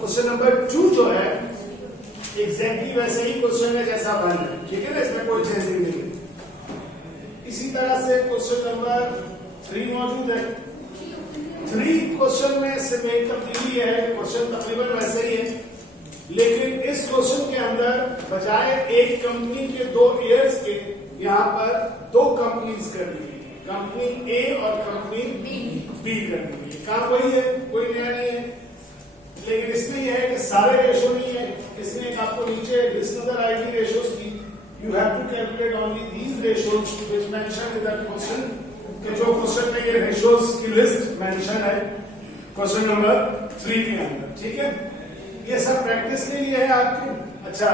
Question number 2 जो है exactly वैसे ही क्वेश्चन है जैसा 1 है, ठीक है ना, इसमें कोई चेंजिंग नहीं है। इसी तरह से क्वेश्चन नंबर 3 मौजूद है। 3 क्वेश्चन में सिर्फ एक तब्दीली है, क्वेश्चन तकरीबन वैसे ही है, लेकिन इस क्वेश्चन के अंदर बजाय एक कंपनी के 2 इयर्स के यहाँ पर 2 कंपनीज कर दी, कंपनी ए और कंपनी बी कर दी। काम वही है, कोई नया नहीं है, लेकिन इसमें यह है कि सारे रेशो नहीं है। इसमें एक आपको नीचे लिस्ट नजर आएगी रेशोज की, you have to calculate only these ratios which mention in that question, कि जो क्वेश्चन में ये रेशोज की लिस्ट मेंशन है क्वेश्चन नंबर 3 के अंदर, ठीक है। ये सब प्रैक्टिस के लिए है आपके। अच्छा,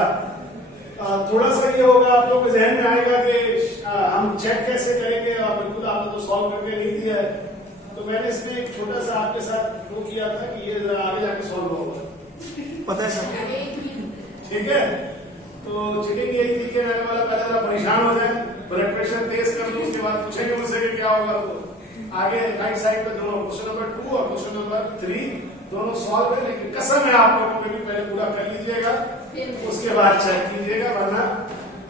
थोड़ा सा ये होगा आप लोगों के जहन में आएगा कि हम चेक कैसे करेंगे, और बिल्कुल आपने तो सॉल्व करके नहीं दिया है, तो मैंने इसमें एक छोटा सा आपके साथ वो किया था कि ये जरा आगे जाके सॉल्व होगा, पता है सर, ठीक है। तो चीटिंग यही थी कि मैंने वाला पहले जरा परेशान हो जाए, ब्लड प्रेशर तेज कर दूं, उसके बाद पूछेंगे मुझसे कि क्या होगा। तो आगे राइट साइड पे दोनों क्वेश्चन नंबर 2 और क्वेश्चन नंबर 3 दोनों सॉल्व है, लेकिन कसम है आप लोगों को भी पहले पूरा कर लीजिएगा, उसके बाद चेक कीजिएगा, वरना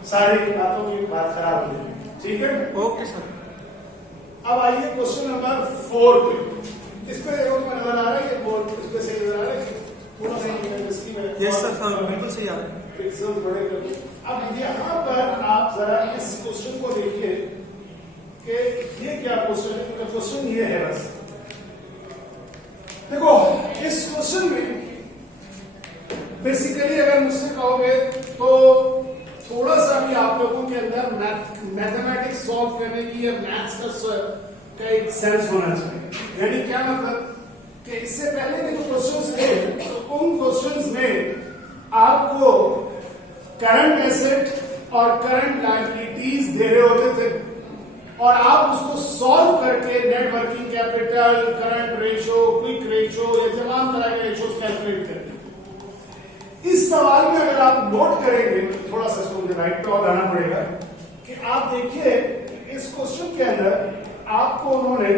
सारी बातों की बात खराब हो जाएगी, ठीक है। Okay sir. अब आइए क्वेश्चन नंबर 4 पे। इस पे नजर आ रहा है कि बोर्ड इस पे सही नजर आ रहा है, पूरा सही है इसकी में। यस सर, बिल्कुल सही आ रहा है। पिक्सल बड़े कर। अब यहाँ पर आप जरा इस क्वेश्चन को देखिए कि ये क्या क्वेश्चन है। क्वेश्चन ये है, बस देखो इस क्वेश्चन में बेसिकली अगर मुझसे कहोगे तो थोड़ा सा भी आप लोगों के अंदर मैथमेटिक्स सॉल्व करने की या मैथ्स का एक सेंस होना चाहिए। यानी क्या मतलब कि इससे पहले के जो क्वेश्चंस थे, तो उन क्वेश्चंस में आपको करंट एसेट और करंट लायबिलिटीज दे रहे होते थे, और आप उसको सॉल्व करके net working capital, current ratio, quick ratio, या तमाम तरह के रेशोज कैलकुलेट करते। इस सवाल में अगर आप नोट करेंगे, थोड़ा सा इसको मुझे राइट पे और आना पड़ेगा, कि आप देखिए इस क्वेश्चन के अंदर आपको उन्होंने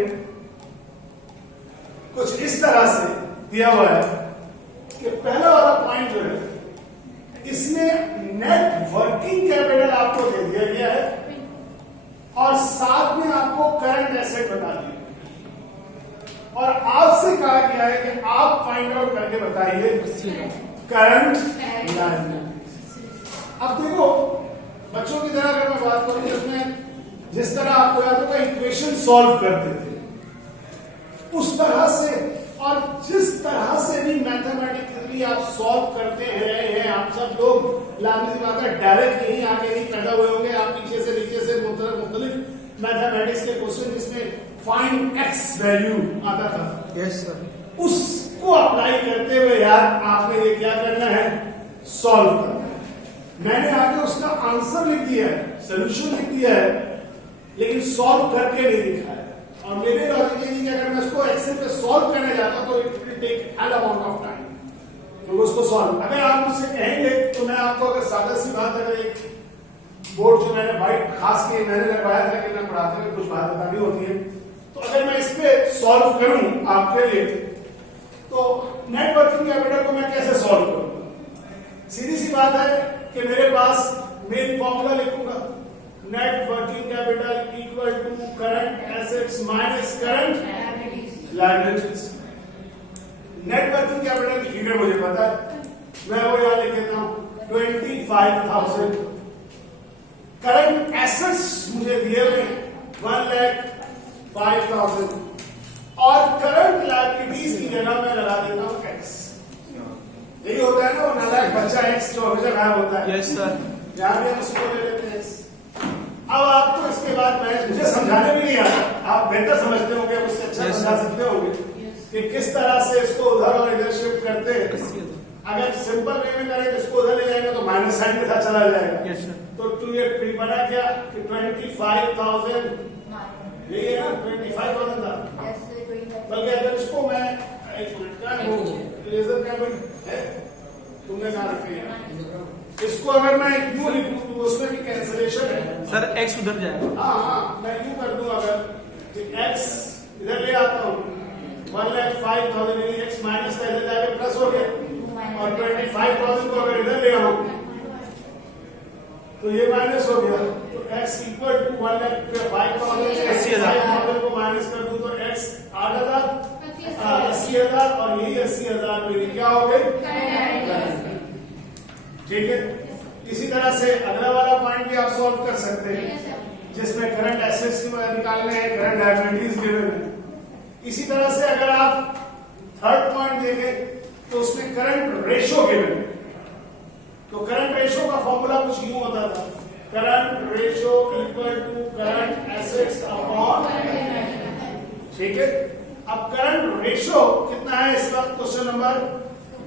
कुछ इस तरह से दिया हुआ है कि पहला वाला पॉइंट जो है इसमें नेट वर्किंग कैपिटल आपको दे दिया गया है, और साथ में आपको करंट एसेट बता दिया, और आपसे कहा गया है कि आप फाइंड आउट करके बताइए करंट लायबिलिटी। अब देखो बच्चों की तरह अगर मैं बात करूं, जिसमें जिस तरह आपको याद होगा इक्वेशन सॉल्व करते थे, उस तरह से और जिस तरह से भी मैथमेटिकली आप सॉल्व करते हैं, आप सब लोग लाने की बात है, डायरेक्ट यही आगे नहीं पैदा हुए होंगे, आप पीछे से नीचे से मुख्तलिफ मैथमेटिक्स के क्वेश्चन जिसमें फाइंड एक्स वैल्यू आता था, यस सर, उसको अप्लाई करते हुए यार आपने ये क्या करना है, सॉल्व करना है। मैंने आगे उसका आंसर लिख दिया है, सोल्यूशन लिख दिया है, लेकिन सॉल्व करके नहीं दिखाया। और मेरे लॉजिक ये कि अगर मैं उसको एक्सेल पे सॉल्व करने जाता तो इट विल टेक एल अमाउंट ऑफ टाइम, तो उसको सॉल्व अगर आप मुझसे कहेंगे तो मैं आपको अगर सादा सी बात, अगर एक बोर्ड जो मैंने व्हाइट खास के मैंने लगवाया था कि मैं पढ़ाते हुए कुछ बात बतानी होती है, तो अगर मैं इस पे सॉल्व करूं आपके लिए, तो नेट वर्किंग कैपिटल को मैं कैसे सॉल्व करूंगा? सीधी सी बात है कि मेरे पास मेन फॉर्मूला लिखूंगा, net working capital equal to current assets minus current liabilities. Net working capital की फिगर मुझे पता है, मैं वो यहां लिख देता हूं 25,000। करंट एसेट्स मुझे दिए हुए 1,05,000, और करंट लायबिलिटीज की जगह मैं लगा देता हूं एक्स। यही होता है ना वो नालायक बच्चा एक्स जो हमेशा गायब होता है। यस सर, यहां भी हम उसको ले लेते हैं एक्स। अब आपको इसके बाद मैं मुझे समझाने भी नहीं आता, आप बेहतर समझते होंगे, उससे अच्छा समझा सकते होंगे कि किस तरह से इसको उधर और इधर शिफ्ट करते हैं। अगर सिंपल वे में करें तो इसको उधर ले जाएंगे तो माइनस साइन के साथ चला जाएगा। यस सर, तो टू ये बना क्या कि 25,000, यही है ना 25,000 था, बल्कि अगर इसको मैं एक मिनट का इरेजर का है तुमने कहा रखी है, इसको अगर मैं यूं लिखूं तो उसमें भी कैंसिलेशन है सर, एक्स उधर जाएगा। हाँ, मैं यूं कर दूं, अगर एक्स इधर ले आता हूं 1,05,000, एक्स माइनस का इधर जाके प्लस हो गया, तो ये माइनस हो गया, तो x इक्वल टू 1,05,000 को माइनस कर दूं तो x 8,000 80,000 और यही 80,000 मेरी क्या हो गई, ठीक है। इसी तरह से अगला वाला पॉइंट भी आप सॉल्व कर सकते हैं जिसमें करंट एसेट्स निकालने हैं, करंट लायबिलिटीज गिवन है। इसी तरह से अगर आप थर्ड पॉइंट देखें तो उसमें करंट रेशो गिवन है। तो करंट रेशो का फॉर्मूला कुछ यूं होता था, current ratio equal to current assets upon, ठीक है। अब करंट रेशो कितना है इस वक्त क्वेश्चन नंबर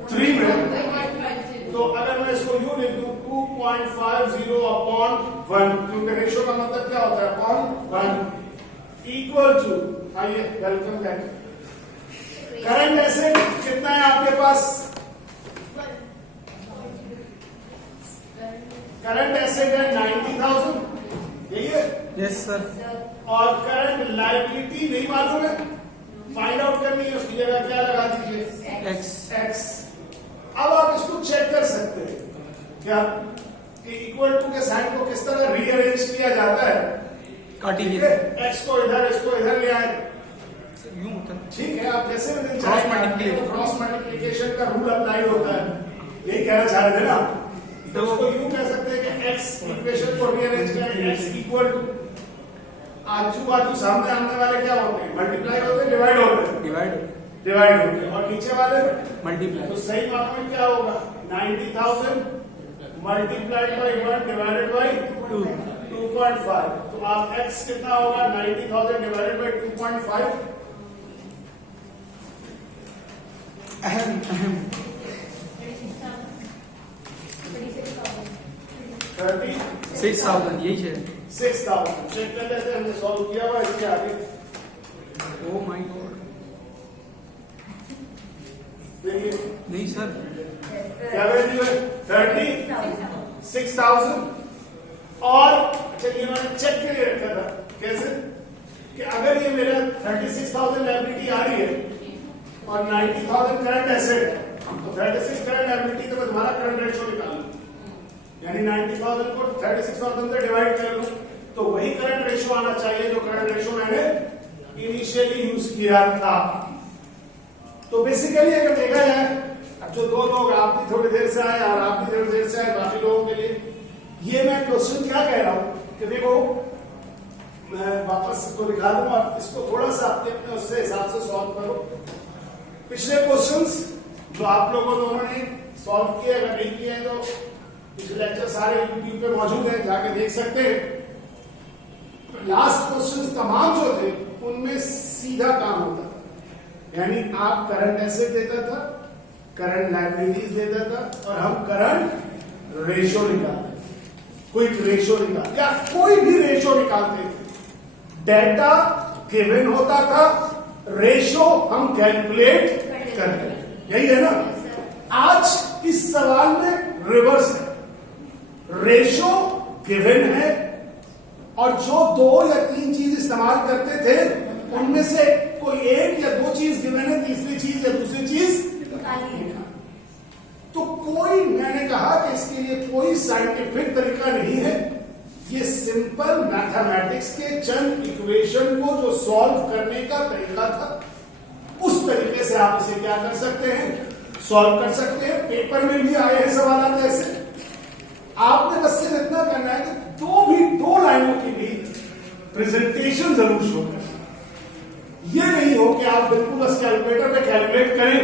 3 में, तो अगर मैं इसको यूं लिख दूं 2.50 अपॉन 1, क्योंकि रेशो का मतलब क्या होता है, अपॉन 1 इक्वल टू, आइए वेलकम बैक, करंट एसेट कितना है आपके पास, करंट एसेट है 90,000, यही है, यस सर। और करंट लायबिलिटी नहीं मालूम है, फाइंड आउट करनी है, उसकी जगह क्या लगा दीजिए, एक्स। अब आप इसको चेक कर सकते हैं क्या कि इक्वल टू के साइन को किस तरह रीअरेंज किया जाता है, काटिए, एक्स को इधर, इसको इधर ले आए, यूं होता है। ठीक है। आप जैसे भी क्रॉस मल्टीप्लिकेशन, क्रॉस मल्टीप्लिकेशन का रूल अप्लाई होता है, यही कहना चाह रहे थे ना। तो उसको यूं कह सकते हैं कि एक्स इक्वेशन को रीअरेंज करें, एक्स इक्वल टू आजू बाजू सामने आने वाले क्या होते हैं, मल्टीप्लाई होते हैं, डिवाइड होते हैं, डिवाइड होते हैं, और नीचे वाले मल्टीप्लाई। तो सही मामले में क्या होगा, 90,000 मल्टीप्लाइड बाई 1 डिवाइडेड बाई 2.5, तो आप x कितना होगा, 90,000 डिवाइडेड बाई 2.5, अहम 36,000, यही है। 6,000 चेक कर लेते हैं, हमने सॉल्व किया हुआ इसके आगे, ओ माय गॉड, देखिए नहीं सर, क्या वैल्यू है, 36,000, और चलिए मैंने चेक के लिए रखा था, कैसे कि अगर ये मेरा 36,000 लायबिलिटी आ रही है और 90,000 करंट एसेट है, तो 36 करंट लायबिलिटी तो मैं तुम्हारा करंट रेशो निकालूं, यानी 90,000 को 36,000 से डिवाइड कर लूं, तो वही करंट रेशो आना चाहिए जो करंट रेशो मैंने इनिशियली यूज किया था। तो बेसिकली अगर देखा जाए, अब जो दो लोग, आप भी थोड़ी देर से आए और आप भी थोड़ी देर से आए, बाकी लोगों के लिए ये मैं क्वेश्चन क्या कह रहा हूं कि देखो, मैं वापस इसको दिखा दूं, आप इसको थोड़ा सा अपने उससे हिसाब से सॉल्व करो। पिछले क्वेश्चंस जो आप लोगों ने सॉल्व किए, अगर नहीं किए हैं तो पिछले लेक्चर सारे यूट्यूब पे मौजूद हैं, जाके देख सकते हैं। लास्ट क्वेश्चंस तमाम जो थे उनमें सीधा काम होता था, यानी आप करंट एसेट देता था, करंट लायबिलिटीज देता था, और हम करंट रेशो निकालते, क्विक रेशो निकाल या कोई भी रेशो निकालते थे, डेटा गिवन होता था, रेशो हम कैलकुलेट करते थे, यही है ना। आज इस सवाल में रिवर्स है, रेशो गिवन है और जो 2 या 3 चीज इस्तेमाल करते थे उनमें से कोई एक या 2 चीज गिवन है, तीसरी चीज या दूसरी चीज निकाली। तो कोई, मैंने कहा कि इसके लिए कोई साइंटिफिक तरीका नहीं है, ये सिंपल मैथमेटिक्स के चंद इक्वेशन को जो सॉल्व करने का तरीका था, उस तरीके से आप इसे क्या कर सकते हैं, सॉल्व कर सकते हैं। पेपर में भी आए हैं सवाल ऐसे, आपने बस सिर्फ इतना करना है कि 2 लाइनों की भी प्रेजेंटेशन जरूर शो करें। ये नहीं हो कि आप बिल्कुल बस कैलकुलेटर पे कैलकुलेट करें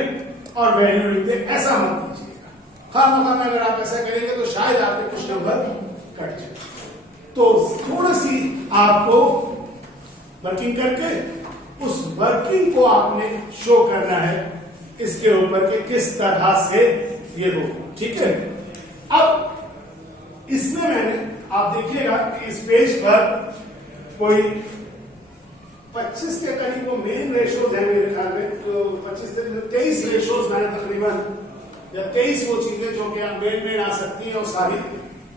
और वैल्यू लिख दें, ऐसा मत कीजिएगा। खाना अगर आप ऐसा करेंगे तो शायद आपके कुछ नंबर कट जाए। तो थोड़ी सी आपको वर्किंग करके उस वर्किंग को आपने शो करना है इसके ऊपर कि किस तरह से ये हो, ठीक है। अब इसमें मैंने, आप देखिएगा कि इस पेज पर कोई 25 के करीब वो मेन रेशोज है मेरे ख्याल में, तो 23 रेशोज मैंने तकरीबन, या 23 वो चीजें जो कि मेन आ सकती है, और सारी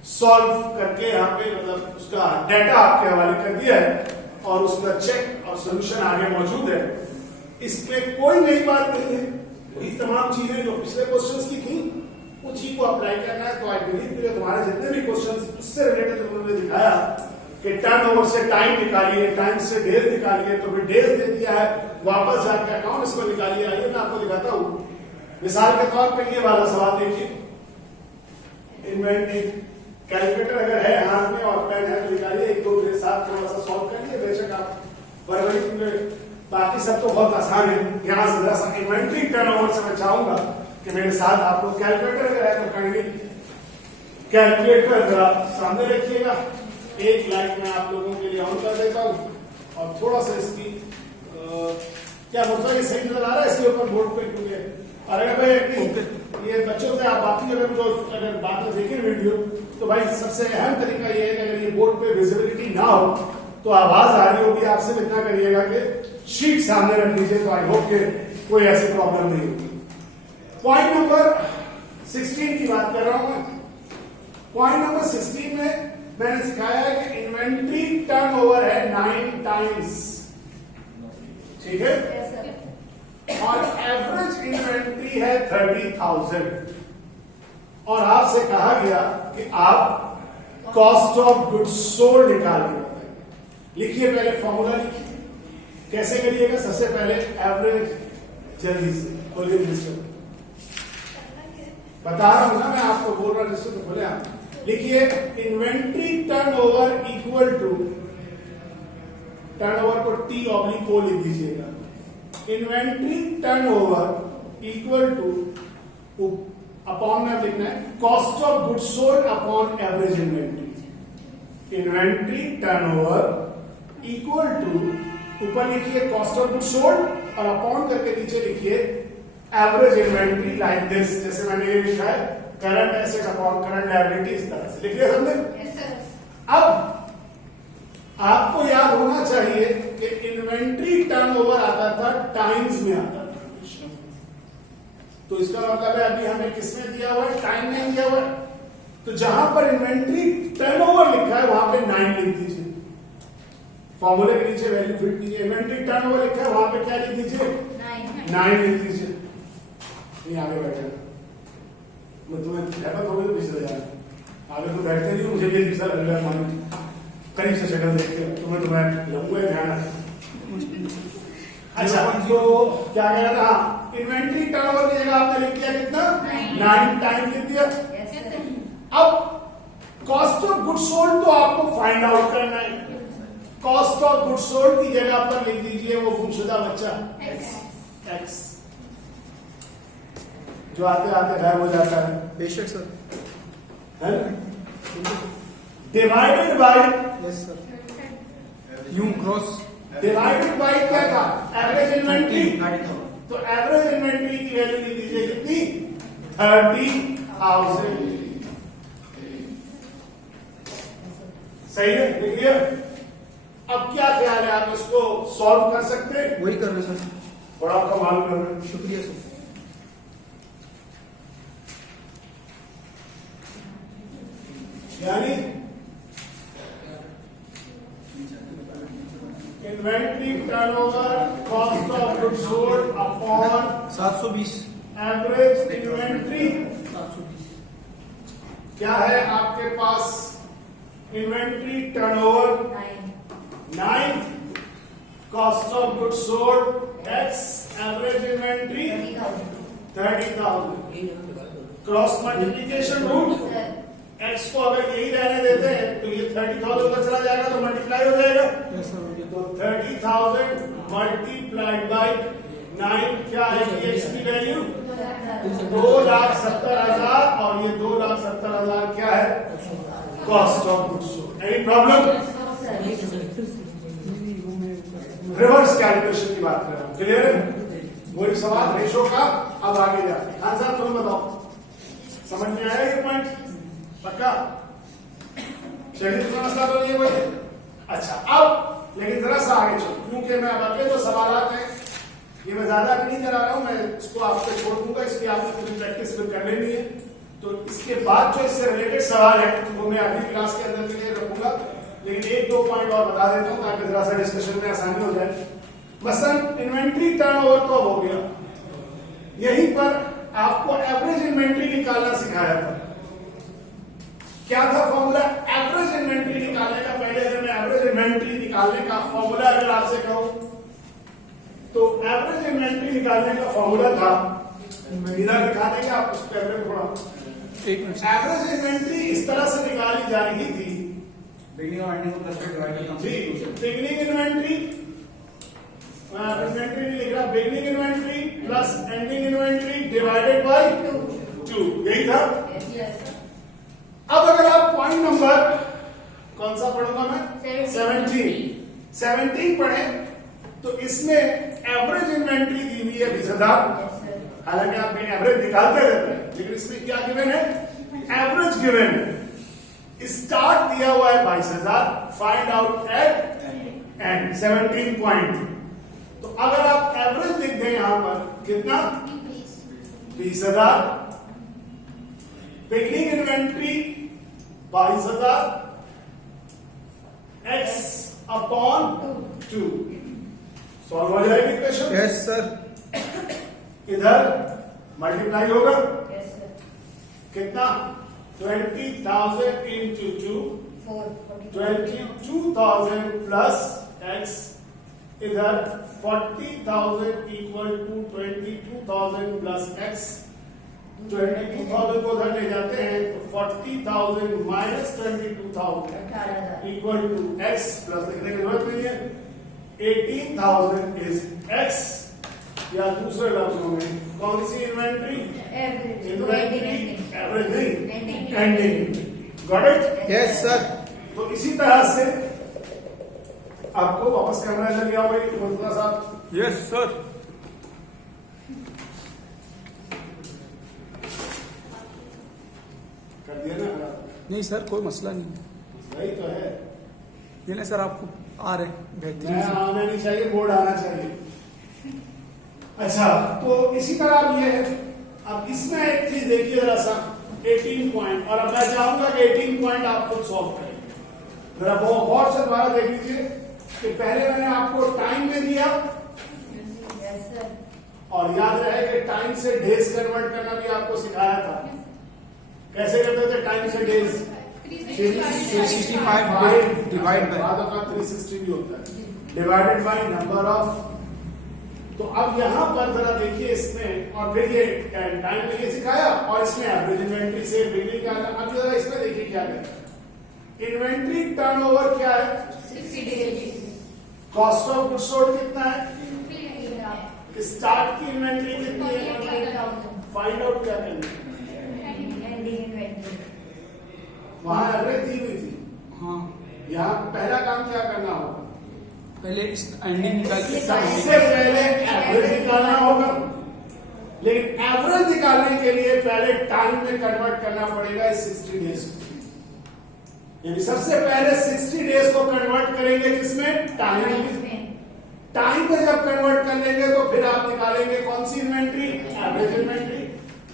सॉल्व करके यहाँ पे मतलब उसका डाटा आपके हवाले कर दिया है और उसका चेक और सोल्यूशन आगे मौजूद है। इसमें कोई नई बात नहीं है, वही तमाम चीजें जो पिछले क्वेश्चंस की थी उसी को अप्लाई करना है। तो आई बिलीव कि तुम्हारे जितने भी क्वेश्चन उससे रिलेटेड उन्होंने दिखाया कि टर्नओवर से टाइम निकालिए, टाइम से डेज निकालिए, तो फिर डेज दे दिया है, वापस जाके अकाउंट इसको निकालिए। आइए मैं आपको दिखाता हूँ। मिसाल के तौर पर ये वाला सवाल देखिए, इन्वेंटरी कैलकुलेटर अगर है हाथ में और पेन है तो निकालिए, 1 2 3 7 थोड़ा सा सॉल्व करिए। बेशक आप फरवरी में, बाकी सब तो बहुत आसान है। यहाँ से जरा सा इन्वेंटरी टर्नओवर से मैं चाहूंगा कि मेरे साथ आप लोग कैलकुलेटर अगर है तो काइंडली कैलकुलेटर जरा सामने रखिएगा। एक लाइट में आप लोगों के लिए ऑन कर देता हूँ और थोड़ा सा इसकी क्या बोलता है, सही नजर आ रहा है इसके ऊपर बोर्ड पे? क्योंकि और अगर भाई ये बच्चों से आप बाकी अगर बात में देखें वीडियो, तो भाई सबसे अहम तरीका ये है कि अगर ये बोर्ड पे विजिबिलिटी ना हो तो आवाज आ रही होगी, आपसे इतना करिएगा कि शीट सामने रख लीजिए। तो आई होप के कोई ऐसी प्रॉब्लम नहीं होगी। पॉइंट नंबर 16 की बात कर रहा हूं मैं। पॉइंट नंबर 16 में मैंने सिखाया है कि इन्वेंट्री टर्नओवर है 9 टाइम्स, ठीक है, और एवरेज इन्वेंट्री है 30,000। और आपसे कहा गया कि आप कॉस्ट ऑफ गुड्स सोल्ड निकाल के बताइए। लिखिए, पहले फॉर्मूला लिखिए। कैसे करिएगा? सबसे पहले एवरेज, जल्दी से खोलिए रजिस्टर। बता रहा हूं ना मैं आपको, बोल रहा रजिस्टर तो खोले आप। लिखिए inventory turnover equal to, turnover को टी ऑब्लिक ओ लिख दीजिएगा। Inventory turnover equal to, upon में लिखना है cost of goods sold upon average inventory. Inventory turnover equal to, ऊपर लिखिए कॉस्ट ऑफ गुड्स सोल्ड और अपॉन करके नीचे लिखिए एवरेज इन्वेंट्री, लाइक दिस। जैसे मैंने ये लिखा है current asset upon current liability, इस तरह से लिख लिया हमने। अब आपको याद होना चाहिए कि इन्वेंट्री टर्नओवर आता था टाइम्स में आता था। तो इसका मतलब है अभी हमें किसमें दिया हुआ है? टाइम में दिया हुआ है। तो जहां पर इन्वेंट्री टर्नओवर लिखा है वहां पे 9 लिख दीजिए। फॉर्मूले के नीचे वैल्यू फिट कीजिए। इन्वेंट्री टर्नओवर लिखा है वहां पे क्या लिख दीजिए? 9 लिख दीजिए। नहीं आगे बैठे, मैं तुम्हें हैबत हो गई तो पीछे जाना। आगे तो बैठते नहीं, मुझे ये दिशा लग रहा है करीब से शक्ल देख के, तुम्हें तो मैं लगूंगा ध्यान। अच्छा, तो क्या कह रहा था? इन्वेंट्री टर्नओवर की जगह आपने लिख दिया कितना? 9 टाइम लिख दिया। अब कॉस्ट ऑफ गुड्स सोल्ड तो आपको फाइंड आउट करना है। कॉस्ट ऑफ गुड्स सोल्ड की जगह पर लिख दीजिए वो गुमशुदा बच्चा एक्स, जो आते आते गायब हो जाता है। बेशक सर, है डिवाइडेड बाय, यस सर, यूं क्रॉस डिवाइडेड बाय क्या था? Average inventory. तो एवरेज इन्वेंट्री की वैल्यू लिख दीजिए कितनी? 30,000। सही है, लिख लिया। अब क्या ख्याल है, आप इसको सॉल्व कर सकते हैं? वही कर रहे सर, बड़ा कमाल कर रहे हैं। शुक्रिया सर। यानी inventory turnover cost of goods sold upon 720, average inventory. 720 क्या है आपके पास? Inventory turnover 9, cost of goods sold X, average inventory 30,000। Cross multiplication rule, X को अगर यही रहने देते हैं तो ये 30,000 पर चला जाएगा तो मल्टीप्लाई हो जाएगा। तो 30,000 मल्टीप्लाइड बाय 9 क्या है? एक्स की वैल्यू 2,70,000 और ये 2,70,000 क्या है? Cost of goods sold. Any problem? Reverse calculation की बात कर रहा हूं, क्लियर है? वही सवाल रेशो का। अब आगे जाते हैं। खान साहब तुम्हें बताओ, समझ में आया ये पॉइंट? पक्का? चलिए, तुम्हें मसला तो नहीं है? अच्छा, अब लेकिन जरा सा आगे चलो, क्योंकि मैं अब आगे जो सवाल हैं ये मैं ज्यादा नहीं करा रहा हूं, मैं इसको आपको छोड़ दूंगा, इसकी आपको पूरी प्रैक्टिस फिर कर लेनी है। तो इसके बाद जो इससे रिलेटेड सवाल है वो मैं अगली क्लास के अंदर के लिए रखूंगा, लेकिन 1-2 पॉइंट और बता देता हूं ताकि जरा सा डिस्कशन में आसानी हो जाए। मसलन इन्वेंट्री टर्नओवर तो हो गया, यहीं पर आपको एवरेज इन्वेंट्री निकालना सिखाया था। क्या था फॉर्मूला? एवरेज इन्वेंट्री निकालने का। पहले अगर मैं एवरेज इन्वेंट्री निकालने का फॉर्मूला अगर आपसे कहूं तो एवरेज इन्वेंट्री निकालने का फॉर्मूला था, इधर दिखा देंगे आप उस पेपर थोड़ा। एवरेज इन्वेंट्री इस तरह से निकाली जा रही थी बिगनिंग और एंडिंग को 10 से डिवाइड करता हूं जी। बिगनिंग इन्वेंट्री, इन्वेंट्री नहीं लिख रहा, beginning inventory plus ending inventory divided by 2, यही था। अब अगर आप पॉइंट नंबर कौन सा पढ़ूंगा मैं? 17 पढ़े तो इसमें एवरेज इन्वेंट्री दी हुई है 20,000। हालांकि आप एवरेज निकालते रहते हैं, लेकिन इसमें क्या गिवन है? एवरेज गिवन है। स्टार्ट दिया हुआ है 22,000, find out at and 17 point. तो अगर आप एवरेज लिख दें यहां पर कितना? 20,000, beginning inventory 22,000 x upon 2, solve हो जाएगी क्वेश्चन। Yes sir. इधर मल्टीप्लाई होगा कितना? 20,000 इंटू 2, 22,000 प्लस x, इधर 40,000 इक्वल टू 22,000 प्लस x। 22,000 को उधर ले जाते हैं तो 40,000 minus 22,000 equal to x plus लिखने की जरूरत नहीं है। 18,000 इज x, या दूसरे लफ्जों में कौन सी इन्वेंट्री? इन्वेंट्री एवरेज नहीं, ending. Got it? Yes sir. तो इसी तरह से आपको वापस कैमरा ले लिया होगा थोड़ा सा। Yes sir. कर दिया ना? नहीं सर, कोई मसला नहीं है। वही तो है। ये नहीं सर, आपको आ रहे बेहतरीन मैं से। आना नहीं चाहिए, बोर्ड आना चाहिए। अच्छा, तो इसी तरह अब ये है। अब इसमें एक चीज देखिए जरा सा, 18 पॉइंट, और अब मैं चाहूंगा कि 18 पॉइंट आप खुद सॉल्व करें। जरा बहुत गौर से दोबारा देख लीजिए कि पहले मैंने आपको टाइम में दिया, और याद रहे कि टाइम से डेज कन्वर्ट करना भी आपको सिखाया था। कैसे करते थे टाइम से डेज? 365 डिवाइड बाय 360 भी होता है, डिवाइडेड बाय नंबर ऑफ। तो अब यहां पर जरा देखिए इसमें, और फिर ये टाइम में ये सिखाया, और इसमें एवरेज इन्वेंट्री से बिगनिंग का। अब जरा इसमें देखिए क्या है। इन्वेंट्री टर्नओवर क्या है? 60 days. Cost of goods sold कितना है? स्टार्ट की इन्वेंट्री कितनी है? 48,000। फाइंड आउट क्या करना? एंडिंग इन्वेंट्री वहां एवरेज दी हुई थी। हाँ, यहाँ पहला काम क्या करना होगा? पहले इस एंडिंग निकाल के सबसे पहले एवरेज निकालना होगा, लेकिन एवरेज निकालने के लिए पहले टाइम में कन्वर्ट करना पड़ेगा इस 60 डेज को। यानी सबसे पहले 60 डेज को कन्वर्ट करेंगे किसमें? टाइम में। टाइम में जब कन्वर्ट कर लेंगे तो फिर आप निकालेंगे कौन सी इन्वेंट्री? Average inventory.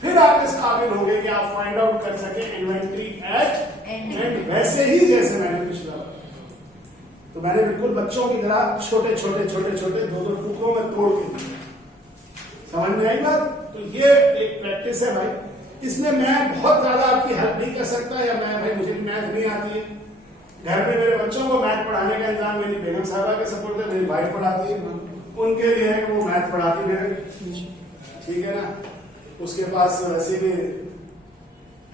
फिर आप इस काबिल होंगे कि आप फाइंड आउट कर सके इन्वेंट्री एट एंड, वैसे ही जैसे मैंने पिछला। तो मैंने बिल्कुल बच्चों की तरह छोटे छोटे छोटे छोटे 2-2 टुकड़ों में तोड़ के दिए। समझ में आई बात? तो ये एक प्रैक्टिस है भाई। इसमें मैं बहुत ज्यादा आपकी हेल्प नहीं कर सकता, या मैं भाई मुझे मैथ नहीं आती है। घर में मेरे बच्चों को मैथ पढ़ाने का इंतजाम मेरी बेगम साहबा के सपोर्ट है, मेरी वाइफ पढ़ाती है, उनके लिए है कि वो मैथ पढ़ाती है, ठीक है ना। उसके पास वैसे भी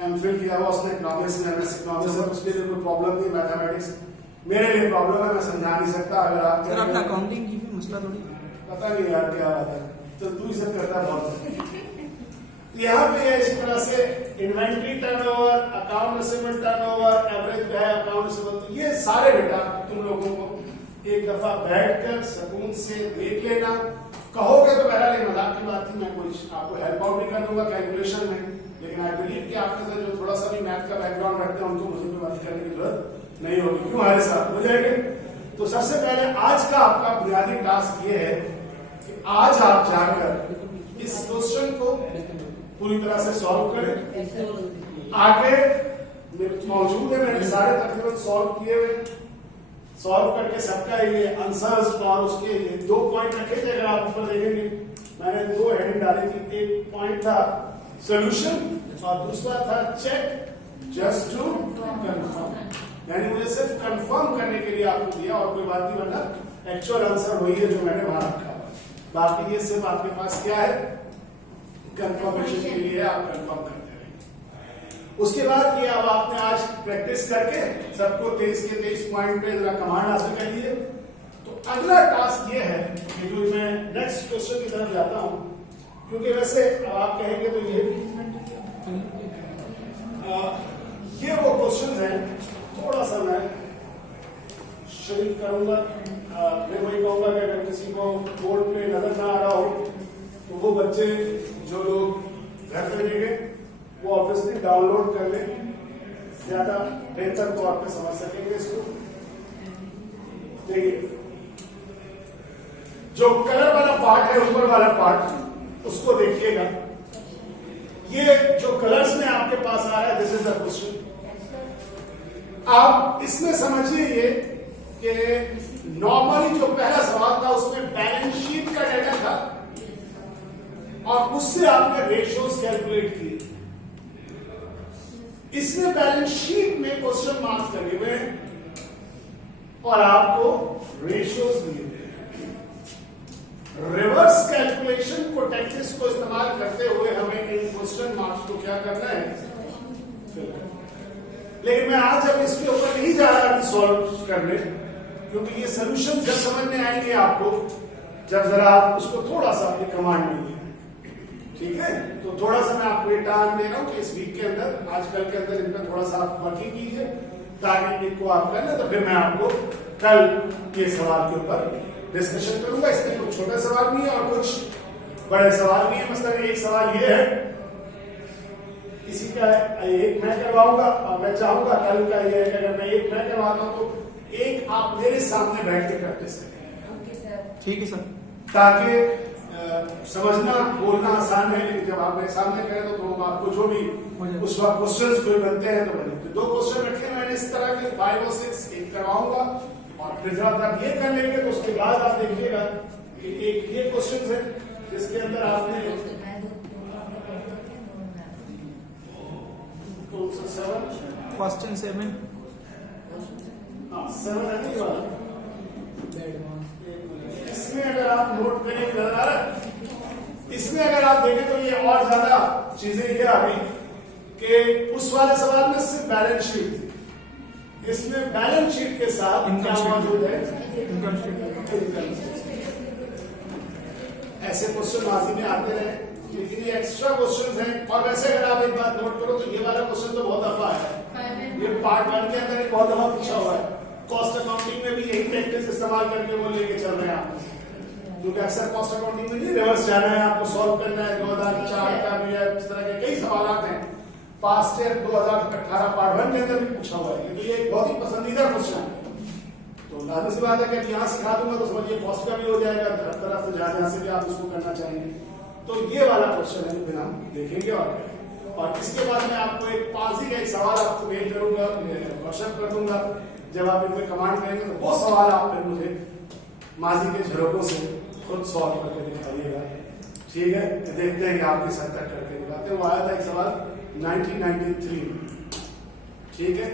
एमफिल किया हुआ उसने इकोनॉमिक्स में, एमएस इकोनॉमिक्स में, उसके लिए कोई प्रॉब्लम नहीं मैथमेटिक्स। मेरे लिए प्रॉब्लम है, मैं समझा नहीं सकता। अगर आप सर अपना अकाउंटिंग की भी मसला थोड़ी पता नहीं यार क्या बात है, तो तू ही सब करता है बहुत। यहाँ पे इस तरह से inventory turnover, account receivable turnover, average है अकाउंट रिसीवेबल, ये सारे बेटा तुम लोगों को एक दफा बैठकर सुकून से देख लेना। कहोगे तो बहरहाल एक मजाक की बात थी, मैं कोई आपको हेल्प आउट नहीं कर दूंगा कैलकुलेशन में, लेकिन आई बिलीव कि आपके साथ जो थोड़ा सा भी मैथ का बैकग्राउंड रखते हैं उनको मुझे भी मदद करने की जरूरत नहीं होगी। क्यों हमारे साथ हो जाएंगे। तो सबसे पहले आज का आपका बुनियादी टास्क ये है कि आज आप जाकर इस क्वेश्चन को पूरी तरह से सॉल्व करें। आगे मौजूद है, मैंने सारे तकरीबन सॉल्व किए हुए, सॉल्व करके सबका ये आंसर्स और उसके ये 2 पॉइंट रखे थे। अगर आप ऊपर देखेंगे मैंने 2 हेडिंग डाली थी। एक पॉइंट था सोल्यूशन, और दूसरा था चेक जस्ट टू कंफर्म, यानी मुझे सिर्फ कंफर्म करने के लिए आपको दिया और कोई बात नहीं, वरना एक्चुअल आंसर वही है जो मैंने वहां रखा हुआ। बाकी ये सिर्फ आपके पास क्या है, कंफर्मेशन के लिए आप कंफर्म करते रहेंगे। उसके बाद ये अब आपने आज प्रैक्टिस करके सबको 23 के 23 पॉइंट पे जरा कमांड हासिल कर लिए। तो अगला टास्क ये है कि जो मैं नेक्स्ट क्वेश्चन की तरफ जाता हूं, क्योंकि वैसे अब आप कहेंगे तो ये वो क्वेश्चन है, थोड़ा सा मैं शरीक करूंगा। मैं वही कहूंगा कि अगर किसी को बोर्ड पे नजर ना आ रहा हो तो वो बच्चे जो लोग घर पे रहेंगे वो ऑब्वियसली डाउनलोड कर लें, ज्यादा बेहतर तौर पे समझ सकेंगे इसको। देखिए, जो कलर वाला पार्ट है, ऊपर वाला पार्ट, उसको देखिएगा। ये जो कलर्स में आपके पास आ रहा है, दिस इज द क्वेश्चन। आप इसमें समझिए ये कि नॉर्मली जो पहला सवाल था उसमें बैलेंस शीट का डाटा था और उससे आपने रेशियोज कैलकुलेट किए। इसमें बैलेंस शीट में क्वेश्चन मार्क्स लगे हुए हैं और आपको रेशियोज दिए हुए हैं। रिवर्स कैलकुलेशन को टेक्निक्स को इस्तेमाल करते हुए हमें इन क्वेश्चन मार्क्स को क्या करना है, लेकिन मैं आज अब इसके ऊपर नहीं जा रहा अभी सॉल्व करने, क्योंकि ये सोल्यूशन जब समझ में आएंगे आपको, जब जरा आप उसको थोड़ा सा अपनी कमांड में लिया, ठीक है। तो थोड़ा सा मैं आपको ये टाइम दे रहा हूं कि इस वीक के अंदर, आजकल के अंदर इनका थोड़ा सा आप वर्किंग कीजिए ताकि इनको आप कर लें। तो फिर मैं आपको कल ये सवाल के ऊपर डिस्कशन करूंगा। इसमें कुछ छोटे सवाल भी है और कुछ बड़े सवाल भी है। मतलब एक सवाल ये है, किसी का एक मैं करवाऊंगा और मैं चाहूंगा कल का ये है कि अगर मैं एक मैं करवाता हूं तो एक आप मेरे सामने बैठ के प्रैक्टिस करें, ठीक है सर, ताकि समझना बोलना आसान है, लेकिन जब आप मेरे सामने करें तो आपको जो भी उस वक्त क्वेश्चंस कोई बनते हैं तो बने। तो 2 क्वेश्चन रखे मैंने इस तरह के 5 और 6 एक करवाऊंगा और फिर जब आप ये कर लेंगे तो उसके बाद आप देखिएगा कि एक ये क्वेश्चन है जिसके अंदर आपने 7 क्वेश्चन 7 7 है नहीं वाला। इसमें अगर आप नोट करेंगे नजर आ रहा है, इसमें अगर आप देखें तो ये और ज्यादा चीजें ये आ गई कि उस वाले सवाल में सिर्फ बैलेंस शीट थी, इसमें बैलेंस शीट के साथ क्या मौजूद है, इनकम स्टेटमेंट। ऐसे क्वेश्चन माजी में आते रहे, लेकिन ये एक्स्ट्रा क्वेश्चन हैं। और वैसे अगर आप एक बात नोट करो तो ये वाला क्वेश्चन तो बहुत दफा है, ये पार्ट 1 के अंदर बहुत दफा पूछा हुआ है। कॉस्ट अकाउंटिंग में भी यही प्रैक्टिस इस्तेमाल करके वो लेके चल रहे हैं आप, क्योंकि अक्सर कॉस्ट अकाउंटिंग में नहीं रिवर्स जाना है, आपको सॉल्व करना है। 2004 का भी है, इस तरह के कई सवाल हैं। पास्ट ईयर 2018 पार्ट 1 के अंदर भी पूछा हुआ है, क्योंकि ये एक बहुत ही पसंदीदा क्वेश्चन है। तो लाजमी सी बात है कि यहाँ सिखा दूंगा तो समझिए कॉस्ट का भी हो जाएगा, हर तरह से जहां से भी आप उसको करना चाहेंगे। तो ये वाला क्वेश्चन है, फिर हम देखेंगे। और इसके बाद मैं आपको एक पाजी का एक सवाल आपको मेल करूंगा, व्हाट्सएप कर दूंगा। जब आप इनमें कमांड करेंगे तो वो सवाल आप फिर मुझे माजी के झरोकों से खुद सॉल्व करके दिखाइएगा, ठीक है। देखते हैं कि आप किस हद तक करके दिखाते हैं। वो आया था एक सवाल 1993 में, ठीक है।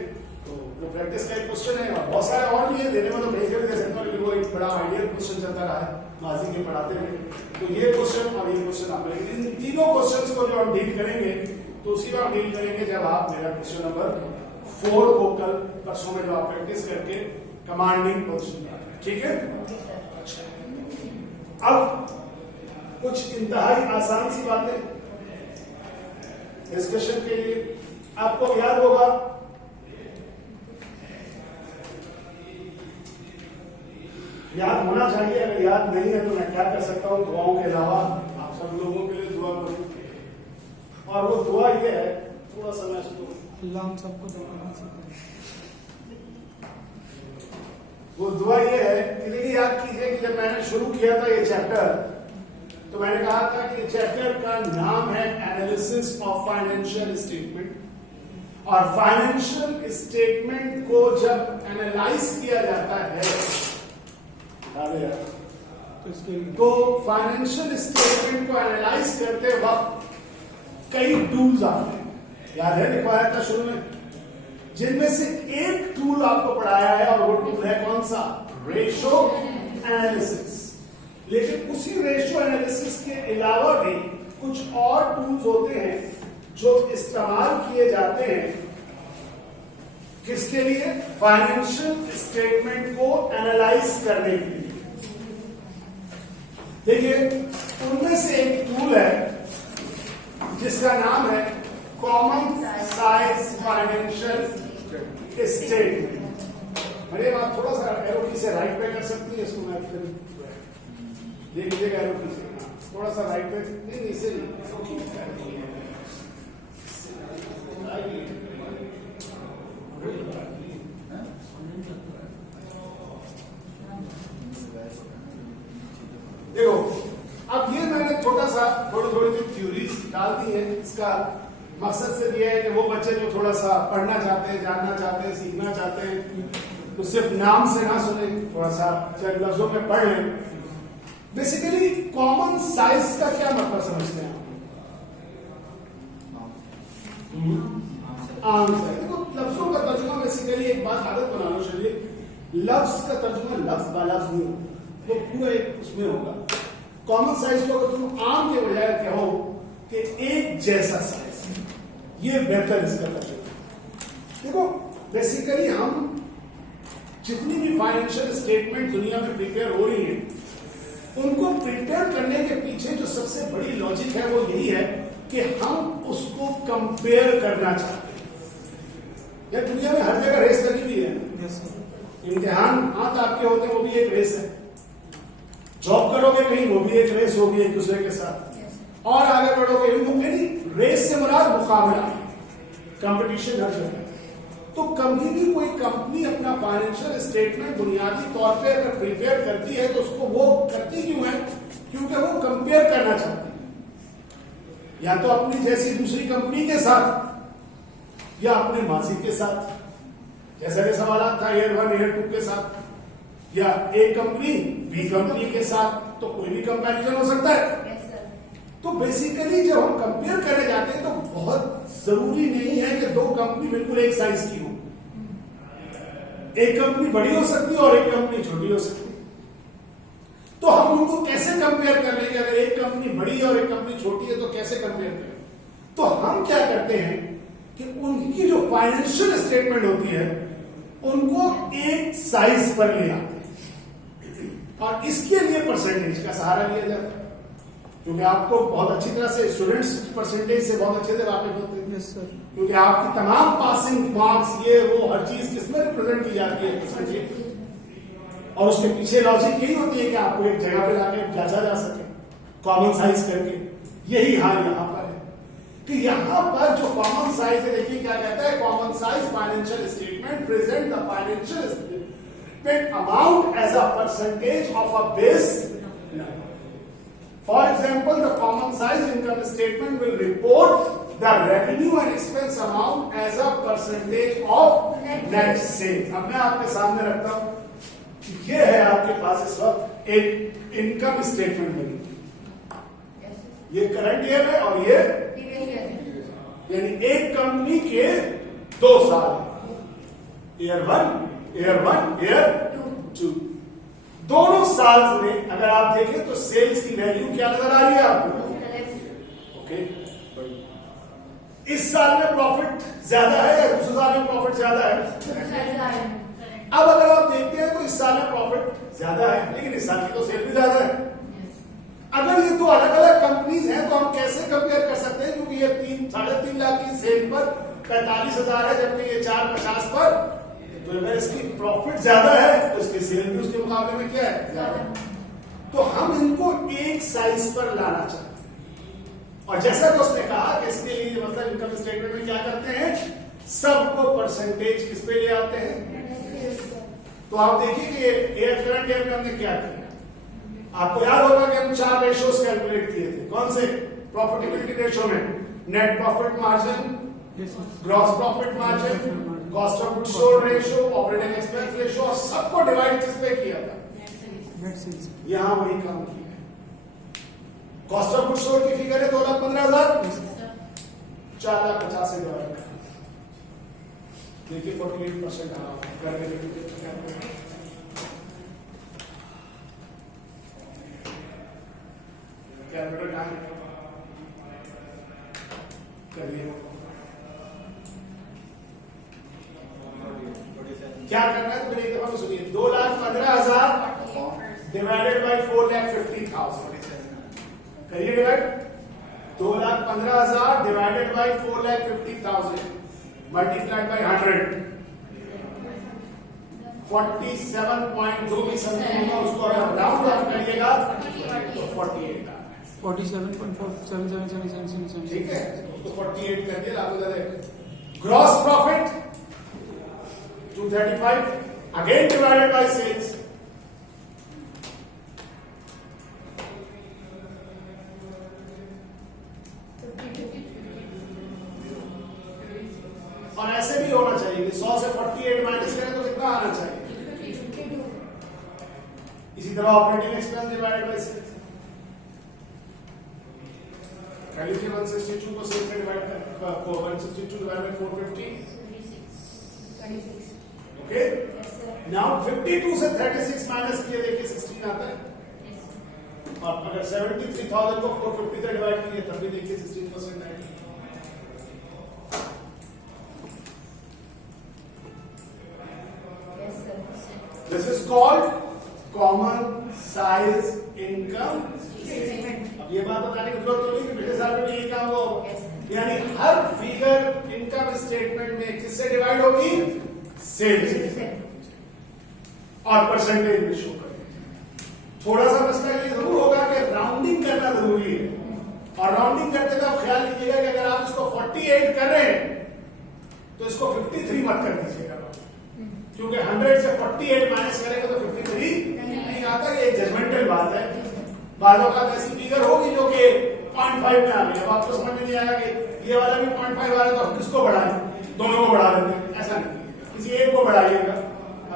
तो वो प्रैक्टिस का एक क्वेश्चन है और बहुत सारे और भी है, देने में तो भेज भी दे सकता हूँ, लेकिन वो एक बड़ा आइडियल क्वेश्चन चलता रहा है माजी के पढ़ाते हुए। तो ये क्वेश्चन और ये क्वेश्चन आप करेंगे। इन तीनों क्वेश्चन को जो हम डील करेंगे तो उसी बार डील करेंगे जब आप मेरा क्वेश्चन नंबर 4 को कल परसों में जो आप प्रैक्टिस करके कमांडिंग क्वेश्चन, ठीक है। अब कुछ इंतहाई आसान सी बातें डिस्कशन के लिए। आपको याद होगा याद होना चाहिए, अगर याद नहीं है तो मैं क्या कर सकता हूं, दुआओं के अलावा आप सब लोगों के लिए दुआ करूं। और वो दुआ ये है, थोड़ा सा मैं इसको अल्लाह हम सबको दुआ सकते हैं। वो दुआ ये है कि देखिए, याद कीजिए कि जब मैंने शुरू किया था ये चैप्टर तो मैंने कहा था कि चैप्टर का नाम है एनालिसिस ऑफ फाइनेंशियल स्टेटमेंट। और फाइनेंशियल स्टेटमेंट को जब एनालाइज किया जाता है तो फाइनेंशियल स्टेटमेंट को एनालाइज करते वक्त कई टूल्स आते हैं, याद है लिखवाया था शुरू में, जिनमें से एक टूल आपको पढ़ाया है और वो टूल है कौन सा? Ratio analysis. लेकिन उसी रेशो एनालिसिस के अलावा भी कुछ और टूल्स होते हैं जो इस्तेमाल किए जाते हैं किसके लिए? फाइनेंशियल स्टेटमेंट को एनालाइज करने के लिए। देखिए, उनमें से एक टूल है जिसका नाम है कॉमन साइज फाइनेंशियल स्टेटमेंट। मेरे बात थोड़ा सा एरो की से राइट पे कर सकती है इसको, मैं फिर देख लीजिएगा एरो की से थोड़ा सा राइट पे, नहीं इसे नहीं, देखो अब ये मैंने थोड़ा सा थोड़ी थ्योरीज डाल दी है। इसका मकसद सिर्फ ये है कि वो बच्चे जो थोड़ा सा पढ़ना चाहते हैं, जानना चाहते हैं, सीखना चाहते हैं, तो सिर्फ नाम से ना सुने, थोड़ा सा चंद लफ्जों में पढ़ लें। बेसिकली कॉमन साइज का क्या मतलब समझते हैं आप? आम साइज। देखो लफ्जों का तर्जुमा बेसिकली एक बात आदत बना लो, चलिए लफ्ज का तर्जुमा लफ्ज बा लफ्ज नहीं होगा, वो पूरा एक उसमें होगा। कॉमन साइज को अगर तुम आम के बजाय कहो कि एक जैसा साइज, ये बेहतर इसका तर्जुमा। देखो बेसिकली हम जितनी भी फाइनेंशियल स्टेटमेंट दुनिया में प्रिपेयर हो रही है, उनको प्रिपेयर करने के पीछे जो सबसे बड़ी लॉजिक है वो यही है कि हम उसको कंपेयर करना चाहते हैं। या दुनिया में हर जगह रेस लगी हुई है, इम्तिहान हाथ आपके होते हैं वो भी एक रेस है, जॉब करोगे कहीं वो भी एक रेस होगी एक दूसरे के साथ, और आगे बढ़ोगे यानी रेस से मुराद मुकाबला, कंपटीशन हर जगह। तो कभी भी कोई कंपनी अपना फाइनेंशियल स्टेटमेंट बुनियादी तौर पे अगर प्रिपेयर करती है तो उसको वो करती क्यों है? क्योंकि वो कंपेयर करना चाहती है, या तो अपनी जैसी दूसरी कंपनी के साथ या अपने माजी के साथ। जैसा कि सवाल था ईयर 1 ईयर 2 के साथ, या ए कंपनी बी कंपनी के साथ, तो कोई भी कंपैरिजन हो सकता है। तो बेसिकली जब हम कंपेयर करने जाते हैं तो बहुत जरूरी नहीं है कि दो कंपनी बिल्कुल एक साइज की हो। एक कंपनी बड़ी हो सकती है और एक कंपनी छोटी हो सकती है। तो हम उनको कैसे कंपेयर कर लेंगे? अगर एक कंपनी बड़ी है और एक कंपनी छोटी है तो कैसे कंपेयर करें? तो हम क्या करते हैं कि उनकी जो फाइनेंशियल स्टेटमेंट होती है उनको एक साइज पर ले आते हैं, और इसके लिए परसेंटेज का सहारा लिया जाता है, क्योंकि आपको बहुत अच्छी तरह से स्टूडेंट्स परसेंटेज से बहुत अच्छे से वाकिफ होते हैं। Yes sir. क्योंकि आपकी तमाम पासिंग मार्क्स ये वो हर चीज किसमें रिप्रेजेंट की जाती है? परसेंटेज। और उसके पीछे लॉजिक यही होती है कि आपको एक जगह पे जाके जांचा जा सके कॉमन साइज करके। यही हाल यहां पर है कि यहां पर जो कॉमन साइज है, देखिए क्या कहता है, common size financial statement present the financial statement amount as a percentage of a base number. For example, the common size income statement will report the revenue and expense amount as a percentage of net sales। अब मैं आपके सामने रखता हूं, ये है आपके पास इस वक्त एक इनकम स्टेटमेंट बनी, ये करंट ईयर है और ये यानी एक कंपनी के 2 साल, ईयर 1 ईयर 2, दोनों साल में अगर आप देखें तो सेल्स की वैल्यू क्या नजर आ रही है आपको? ओके, इस साल में प्रॉफिट ज्यादा है या दूसरे साल में प्रॉफिट ज्यादा है? अब अगर आप देखते हैं तो इस साल में प्रॉफिट ज्यादा है, लेकिन इस साल की तो सेल भी ज्यादा है। अगर ये दो अलग अलग कंपनीज हैं तो हम कैसे कंपेयर कर सकते हैं? क्योंकि ये 3-3.5 लाख की सेल पर 45,000 है, जबकि ये 450 पर, तो अगर इसकी प्रॉफिट ज्यादा है तो इसकी सेल भी उसके मुकाबले में क्या है? ज्यादा। तो हम इनको एक साइज पर लाना चाहते हैं, और जैसा कि उसने कहा कि इसके लिए मतलब इनकम स्टेटमेंट में क्या करते हैं, सबको परसेंटेज किस पे ले आते हैं। तो आप देखिए कि एयर करंट ईयर में हमने क्या किया, आपको याद होगा कि हम 4 रेशियोज कैलकुलेट किए थे। कौन से? प्रॉफिटेबिलिटी रेशियो में net profit margin, gross profit margin, cost of goods sold ratio, operating expense ratio, और सबको डिवाइड किस पे किया था? यहां वही काम किया है। कॉस्ट ऑफ गुड्स सोल्ड की फिगर है 2,15,000, देखिए 48% आ रहा है कैलकुलेटर टाइम करिए। क्या करना है तो मेरी एक दफा सुनिए। 2,15,000 डिवाइडेड बाई 4,50,000 करिए divide. 2,15,000 divided by 4,50,000 multiplied by 100 47 point जो भी समथिंग होगा उसको अगर राउंड ऑफ करिएगा तो 48 आ रहा है। 47.477777 ठीक है, उसको 48 कर दिया लागू कर। Gross profit 235 again divided by sales और ऐसे भी होना चाहिए कि 100 से 48 माइनस करें तो कितना आना चाहिए। इसी तरह operating expense divided by sales कर लीजिए। 162 को सेल्स से डिवाइड कर 162 डिवाइडेड बाय 450 ओके। नाउ 52 से 36 माइनस किए देखिए 16 आता है। और अगर 73,000 को 450 से डिवाइड किए तब भी देखिए 16% आएगा। This is called common size income statement. अब ये बात बताने की जरूरत तो नहीं कि पिछले साल में भी ये काम हो। यानी हर फिगर इनकम स्टेटमेंट में किससे डिवाइड होगी? सेल्स और परसेंटेज में शो करेगी। थोड़ा सा मसला ये जरूर होगा कि राउंडिंग करना जरूरी है और राउंडिंग करते हुए आप ख्याल कीजिएगा कि अगर आप इसको 48 कर रहे हैं तो इसको 53 मत कर दीजिएगा, क्योंकि 100 से 48 माइनस करेंगे तो 53 नहीं आता। ये जजमेंटल बात है। बालों का ऐसी फिगर होगी जो कि 0.5 में आ गई। अब आपको समझ में नहीं आया कि ये वाला भी 0.5 आ रहा है तो किसको बढ़ाएं? दोनों को बढ़ा देंगे, ऐसा नहीं, किसी एक को बढ़ाइएगा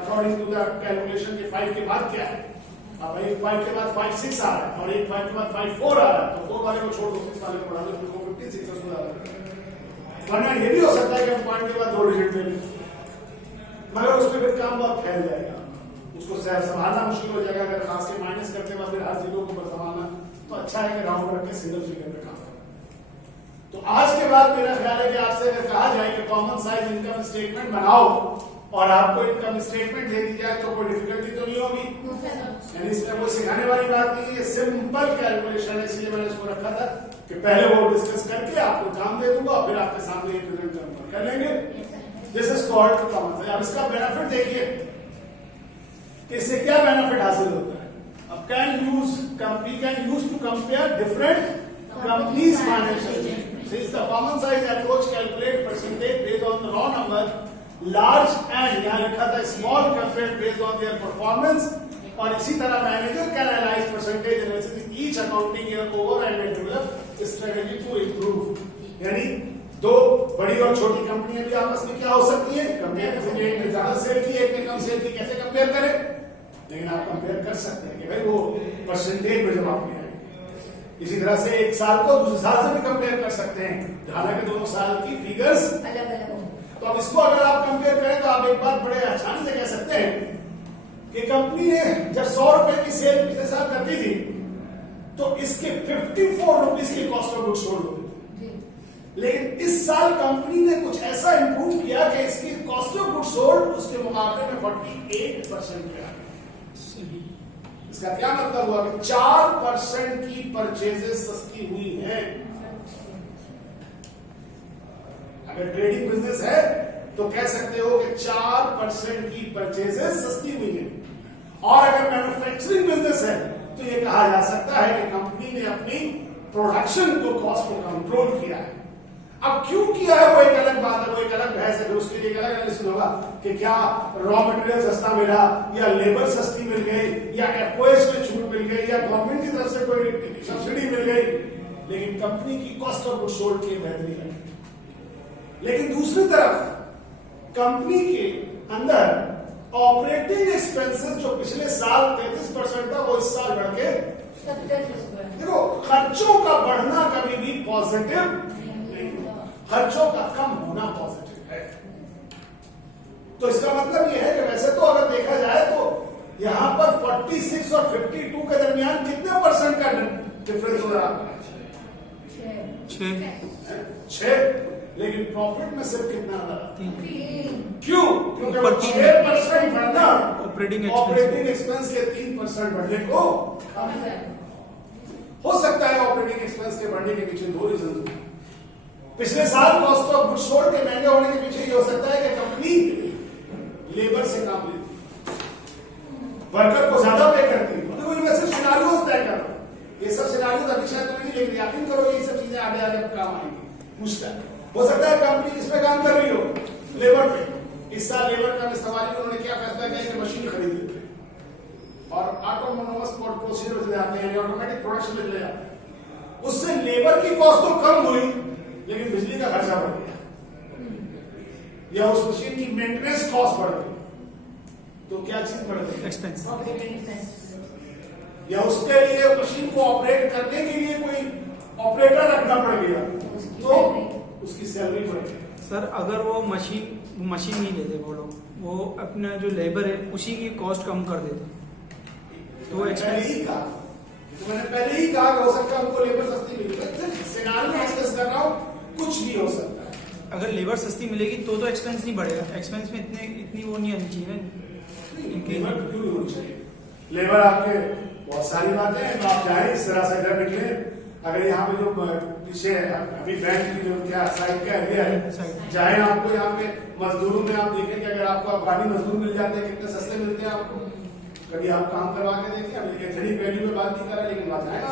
अकॉर्डिंग टू द कैलकुलेशन के 5 के बाद क्या है। अब एक 5 के बाद 5 6 आ रहा है और एक 5 के बाद 5 4 आ रहा है तो 4 वाले को छोड़ दो, 6 वाले को बढ़ा दो, 56 हो जाएगा। वरना ये भी हो सकता है कि हम पॉइंट के बाद 2 डिजिट में मगर उसमें फिर काम बहुत फैल जाएगा, उसको संभालना मुश्किल हो जाएगा। अगर खास के माइनस करते हुए फिर हर जीरो को संभालना तो अच्छा है कि राउंड रख के सिंगल फिगर में काम करें। तो आज के बाद मेरा ख्याल है कि आपसे अगर कहा जाए कि कॉमन साइज इनकम स्टेटमेंट बनाओ और आपको इनकम स्टेटमेंट दे दी जाए तो कोई डिफिकल्टी तो नहीं होगी। यानी इसमें कोई सिखाने वाली बात नहीं है, ये सिंपल कैलकुलेशन है। इसलिए मैंने इसको रखा था कि पहले वो डिस्कस करके आपको काम दे दूंगा फिर आपके सामने प्रेजेंट कर लेंगे। This is called common size. अब इसका बेनिफिट देखिए, इससे क्या बेनिफिट हासिल होता है। अब can use to compare different companies financial statement. Since the common size approach calculate percentage based on the raw number, large and यहां लिखा था small compare based on their performance. और इसी तरह manager can analyse percentage analysis in each accounting year over and develop strategy to improve. यानी दो बड़ी और छोटी कंपनियां भी आपस में क्या हो सकती है, कंपेयर। एक ने ज्यादा सेल की, एक ने कम सेल की, कैसे कंपेयर करें? लेकिन आप कंपेयर कर सकते हैं कि भाई वो परसेंटेज में जब आपने आए। इसी तरह से एक साल को दूसरे साल से भी कंपेयर कर सकते हैं, हालांकि दोनों साल की फिगर्स अलग अलग हो। तो अब इसको अगर आप कंपेयर करें तो आप एक बात बड़े आसानी से कह सकते हैं कि कंपनी ने जब 100 रुपए की सेल पिछले साल करती थी तो इसके 54 रुपीज की कॉस्ट ऑफ गुड्स सोल्ड होती थी। लेकिन इस साल कंपनी ने कुछ ऐसा इंप्रूव किया कि इसकी कॉस्ट ऑफ गुड्स सोल्ड उसके मुकाबले में 48% पे आ गई। इसका क्या मतलब हुआ कि 4% की परचेजेस सस्ती हुई हैं। अगर ट्रेडिंग बिजनेस है तो कह सकते हो कि 4% की परचेजेस सस्ती हुई हैं। और अगर मैन्युफैक्चरिंग बिजनेस है तो यह कहा जा सकता है कि कंपनी ने अपनी प्रोडक्शन को कॉस्ट को कंट्रोल किया है। अब क्यों किया है वो एक अलग बात है, वो एक अलग बहस है, उसके लिए एक अलग एनालिसिस होगा कि क्या रॉ मटेरियल सस्ता मिला या लेबर सस्ती मिल गई या एफओएस में छूट मिल गई या गवर्नमेंट की तरफ से कोई सब्सिडी मिल गई। लेकिन कंपनी की कॉस्ट ऑफ गुड्स सोल्ड की बेहतरी है। लेकिन दूसरी तरफ कंपनी के अंदर ऑपरेटिंग एक्सपेंसेस जो पिछले साल 33% था वो इस साल बढ़ के 70%। देखो, खर्चों का बढ़ना कभी भी पॉजिटिव नहीं, खर्चों का कम होना पॉजिटिव है। तो इसका मतलब ये है कि वैसे तो अगर देखा जाए तो यहां पर 46 और 52 के दरमियान कितने परसेंट का डिफरेंस हो रहा है? 6। लेकिन प्रॉफिट में सिर्फ कितना आ रहा? 3। क्यों? क्योंकि 6% बढ़ना ऑपरेटिंग एक्सपेंस के 3% बढ़ने को हो सकता है। ऑपरेटिंग एक्सपेंस के बढ़ने के पीछे 2 रीजन। पिछले साल कॉस्ट ऑफ गुड्स सोल्ड के महंगे होने के पीछे ये हो सकता है कि कंपनी लेबर से काम लेती, वर्कर को ज्यादा पे करती। मतलब मैं सिर्फ सिनारियोस तय कर रहा हूं। ये सब सिनारियोस अभी शायद तुम्हें नहीं, लेकिन यकीन करो ये सब चीजें आगे आगे काम आएंगी। मुश्किल हो सकता है कंपनी जिसमें काम कर रही हो लेबर पे, इस साल लेबर का इस्तेमाल उन्होंने क्या फैसला किया कि मशीन खरीद लेते हैं और ऑटोनोमस प्रोसीजर चले जाते हैं, ऑटोमेटिक प्रोडक्शन में चले जाते हैं। उससे लेबर की कॉस्ट तो कम हुई लेकिन बिजली का खर्चा बढ़ गया, या उस मशीन की मेंटेनेंस कॉस्ट बढ़ गई। तो क्या चीज बढ़ गई? एक्सपेंस। Operating expense. या उसके लिए मशीन को ऑपरेट करने के लिए कोई ऑपरेटर रखना पड़ गया तो उसकी सैलरी बढ़ गई। सर अगर वो मशीन नहीं लेते वो लोग, वो अपना जो लेबर है उसी की कॉस्ट कम कर देते तो मैंने पहले ही कहा हो सकता है उनको लेबर सस्ती मिलेगी। सिनारियो डिस्कस कर रहा हूं, कुछ भी हो सकता है। अगर लेबर सस्ती मिलेगी तो एक्सपेंस नहीं बढ़ेगा। एक्सपेंस में इतनी वो नहीं आनी चाहिए ना। लेबर क्यों नहीं होनी चाहिए? लेबर आपके बहुत सारी बातें हैं। तो आप चाहे इस तरह से घर निकले, अगर यहाँ पे जो पीछे अभी बैंक की जो क्या साइड का एरिया है, चाहे आपको यहाँ पे मजदूरों में आप देखें कि अगर आपको अफगानी मजदूर मिल जाते हैं कितने सस्ते मिलते हैं आपको। कभी आप काम करवा के देखिए। अभी एथनिक वैल्यू में बात नहीं कर रहा, लेकिन बात आएगा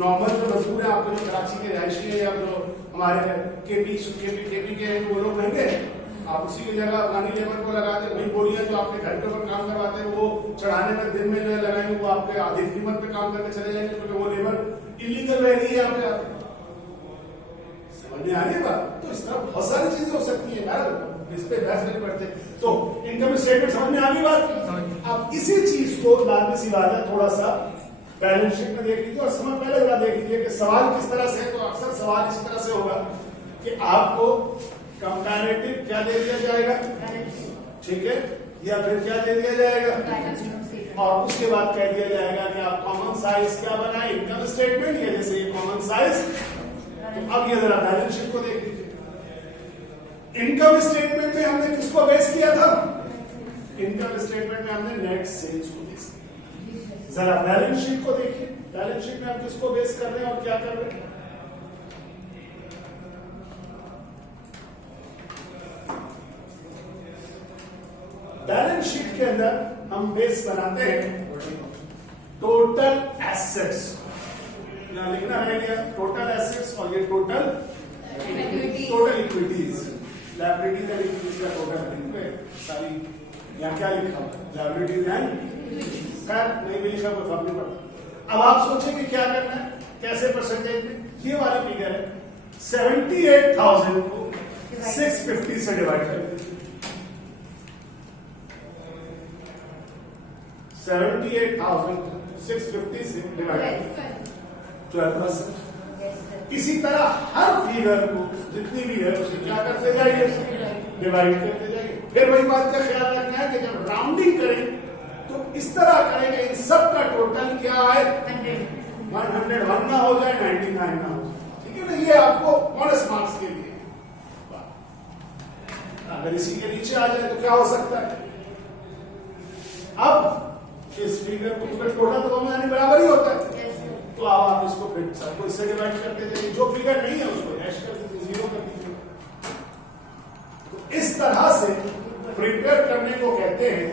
नॉर्मल जो मजदूर है आपके जो कराची के रिहायशी है या जो हमारे केपी के वो लोग महंगे, आप उसी की जगह अफगानी लेबर को लगाते। वही बोलिए जो आपके घर के ऊपर काम करवाते हैं वो चढ़ाने में दिन में जो लगाएंगे वो आपके आधी कीमत पे काम करके चले जाएंगे, क्योंकि वो लेबर इलीगल रह रही है आपके। समझ में आ रही है बात? तो इस तरह बहुत सारी चीजें हो सकती है यार, इस पे बहस नहीं पड़ते। तो इनकम स्टेटमेंट समझ में आ गई बात। अब इसी चीज को लाजमी सी बात है थोड़ा सा बैलेंस शीट में देख लीजिए और समय पहले जरा देख लीजिए कि सवाल किस तरह से है। तो अक्सर सवाल इस तरह से होगा कि आपको कंपैरेटिव क्या दे दिया जाएगा, ठीक है, या फिर क्या दे दिया जाएगा और उसके बाद कह दिया जाएगा कि आप कॉमन साइज क्या बनाए इनकम स्टेटमेंट, या जैसे ये कॉमन साइज। तो अब ये जरा बैलेंस शीट को देख लीजिए। इनकम स्टेटमेंट में हमने किसको बेस किया था? इनकम स्टेटमेंट में हमने नेट सेल्स को बेस किया। जरा बैलेंस शीट को देखिए। बैलेंस शीट में हम किसको बेस कर रहे हैं और क्या कर रहे हैं? बैलेंस शीट के अंदर हम बेस बनाते हैं टोटल एसेट्स। यहां लिखना है क्या? टोटल एसेट्स और ये total equities. Liabilities and equities का टोटल सारी यहाँ क्या लिखा हुआ? लायबिलिटीज एंड खैर नहीं भी लिखा, कोई फर्क नहीं पड़ता। अब आप सोचेंगे क्या करना है, कैसे परसेंटेज में? ये वाली फिगर है 78,000 को 650 से डिवाइड कर 78,650 से डिवाइड 12%। इसी तरह हर फिगर को जितनी भी है उसे क्या करते जाइए, डिवाइड करते जाइए। फिर वही बात का ख्याल रखना है कि जब राउंडिंग करें तो इस तरह करें कि इन सब का टोटल क्या आए, 101 ना हो जाए, 99 ना हो जाए, ठीक है ना। ये आपको बोनस मार्क्स के लिए। अगर इसी के नीचे आ जाए तो क्या हो सकता है? अब इस फिगर को टोटल तो हमें बराबर ही होता है, तो अब आप इसको फिर सबको इससे डिवाइड करते जाइए। जो फिगर नहीं है उसको डैश कर दीजिए, 0 कर दीजिए। तो इस तरह से प्रिपेयर करने को कहते हैं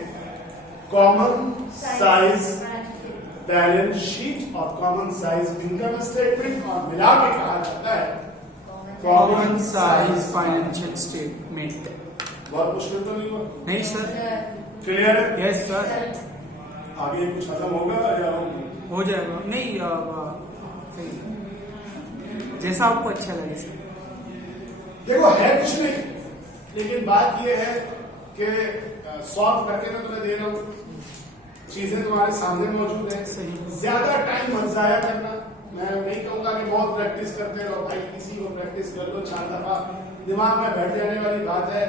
कॉमन साइज बैलेंस शीट और कॉमन साइज इनकम स्टेटमेंट, और मिला के कहा जाता है कॉमन साइज फाइनेंशियल स्टेटमेंट। बहुत मुश्किल तो नहीं हुआ? नहीं सर, क्लियर है? Yes sir. आगे कुछ खत्म होगा या हो जाएगा? नहीं सही, जैसा आपको अच्छा लगे सर। देखो है कुछ नहीं, लेकिन बात यह है कि सॉल्व करके मैं तुम्हें दे रहा हूं, चीजें तुम्हारे सामने मौजूद है। सही। ज्यादा टाइम मत जाया करना। मैं नहीं कहूंगा कि बहुत प्रैक्टिस करते रहो भाई, किसी को प्रैक्टिस कर लो 4 दफा, दिमाग में बैठ जाने वाली बात है।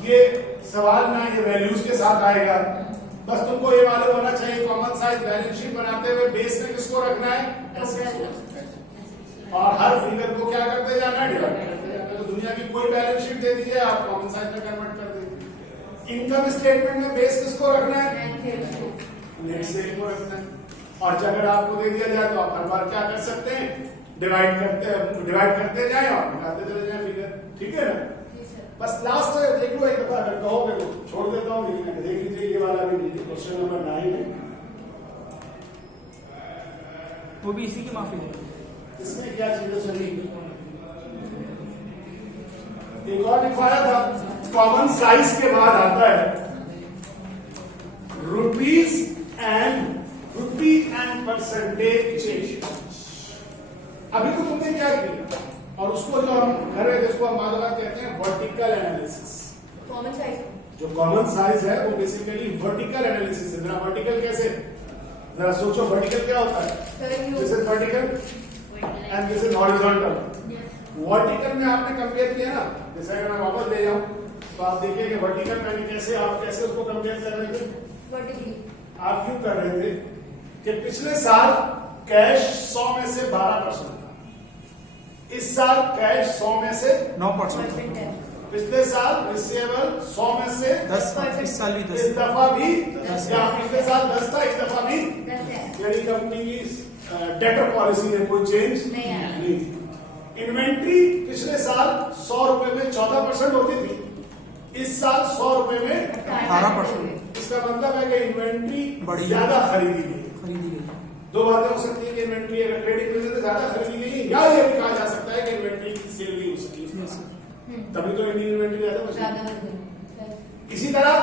ये सवाल ना ये वैल्यूज के साथ आएगा। बस तुमको ये मालूम होना चाहिए कॉमन साइज बैलेंस शीट बनाते हुए बेस में किसको रखना है, एसेट्स को, और हर फिगर को क्या करते जाना है, डिवाइड करते जाना है। तो दुनिया की कोई बैलेंस शीट दे दीजिए, आप कॉमन साइज में कन्वर्ट कर दीजिए। इनकम स्टेटमेंट में बेस किसको रखना है, नेट सेल को रखना है। और अगर आपको दे दिया जाए तो आप हर बार क्या कर सकते हैं, डिवाइड करते जाए और घटाते चले जाए फिगर, ठीक है ना। बस लास्ट देख लो एक दफा, अगर कहोगे तो छोड़ देता हूँ, लेकिन देख लीजिए ये वाला भी क्वेश्चन नंबर 9 है, वो भी इसी की माफी है। इसमें क्या चीजें सही, एक और लिखवाया था, कॉमन साइज के बाद आता है रुपीज एंड परसेंटेज चेंज। अभी तो तुमने क्या किया, और उसको जो हम कर रहे थे उसको हम बाद कहते हैं वर्टिकल एनालिसिस। कॉमन साइज, जो कॉमन साइज है वो बेसिकली वर्टिकल एनालिसिस है। जरा वर्टिकल कैसे, जरा सोचो वर्टिकल क्या होता है, this is vertical and this is horizontal. Vertical में आपने कंपेयर किया ना, जैसे अगर मैं वापस ले जाऊं तो आप देखिए कि वर्टिकल में कैसे आप कैसे उसको कंपेयर कर रहे थे, वर्टिकली आप क्यों कर रहे थे कि पिछले साल कैश 100 में से 12% था, इस साल कैश 100 में से 9%, पिछले साल रिसीवेबल 100 में से 10%, इस साल भी इस 10। दफा भी 10 या पिछले साल 10 था, इस दफा भी 10 है। यानी कंपनी की डेटर पॉलिसी में कोई चेंज नहीं आया। नहीं। इन्वेंट्री पिछले साल 100 रुपए में 14% होती थी, इस साल 100 रुपए में 18%। इसका मतलब है कि इन्वेंट्री बढ़ी, ज्यादा खरीदी गई। खरीदी गई। दो बातें हो सकती है कि इन्वेंट्री अगर क्रेडिट में से ज्यादा खरीदी गई, या ये भी कहा जा सकता है कि इन्वेंट्री की सेल भी हो सकती है, तभी तो इंडियन इन्वेंट्री ज्यादा बची। इसी तरह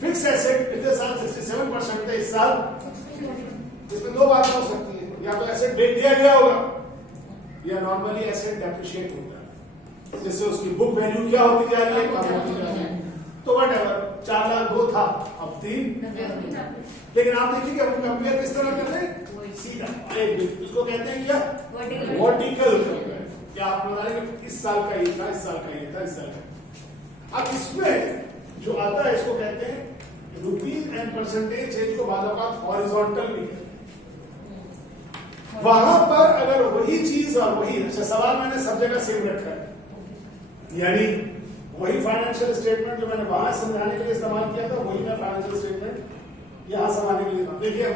फिक्स एसेट पिछले साल 67% थे, इस साल, इसमें दो बातें हो सकती है, या तो एसेट बेच दिया गया होगा या नॉर्मली एसेट डेप्रिशिएट होता है, जिससे उसकी बुक वैल्यू क्या होती जा रही है, कम होती जा रही है। तो वट एवर 4 लाख 2 था, अब 3। लेकिन आप देखिए कि हम कंपेयर किस तरह कर रहे हैं, सीधा एक, उसको कहते हैं क्या, वर्टिकल कंपेयर। क्या आप बता रहे हैं इस साल का ये था, इस साल का ये था, इस साल का। अब इसमें जो आता है इसको कहते हैं रुपीज एंड परसेंटेज चेंज को बाद औक़ात हॉरिजॉन्टल भी कहते हैं। वहां पर अगर वही चीज और वही, अच्छा सवाल मैंने सब जगह सेम रखा है, यानी वही फाइनेंशियल स्टेटमेंट जो मैंने वहां समझाने के लिए इस्तेमाल किया था, वही मैं फाइनेंशियल स्टेटमेंट यहां समझाने के लिए। देखिए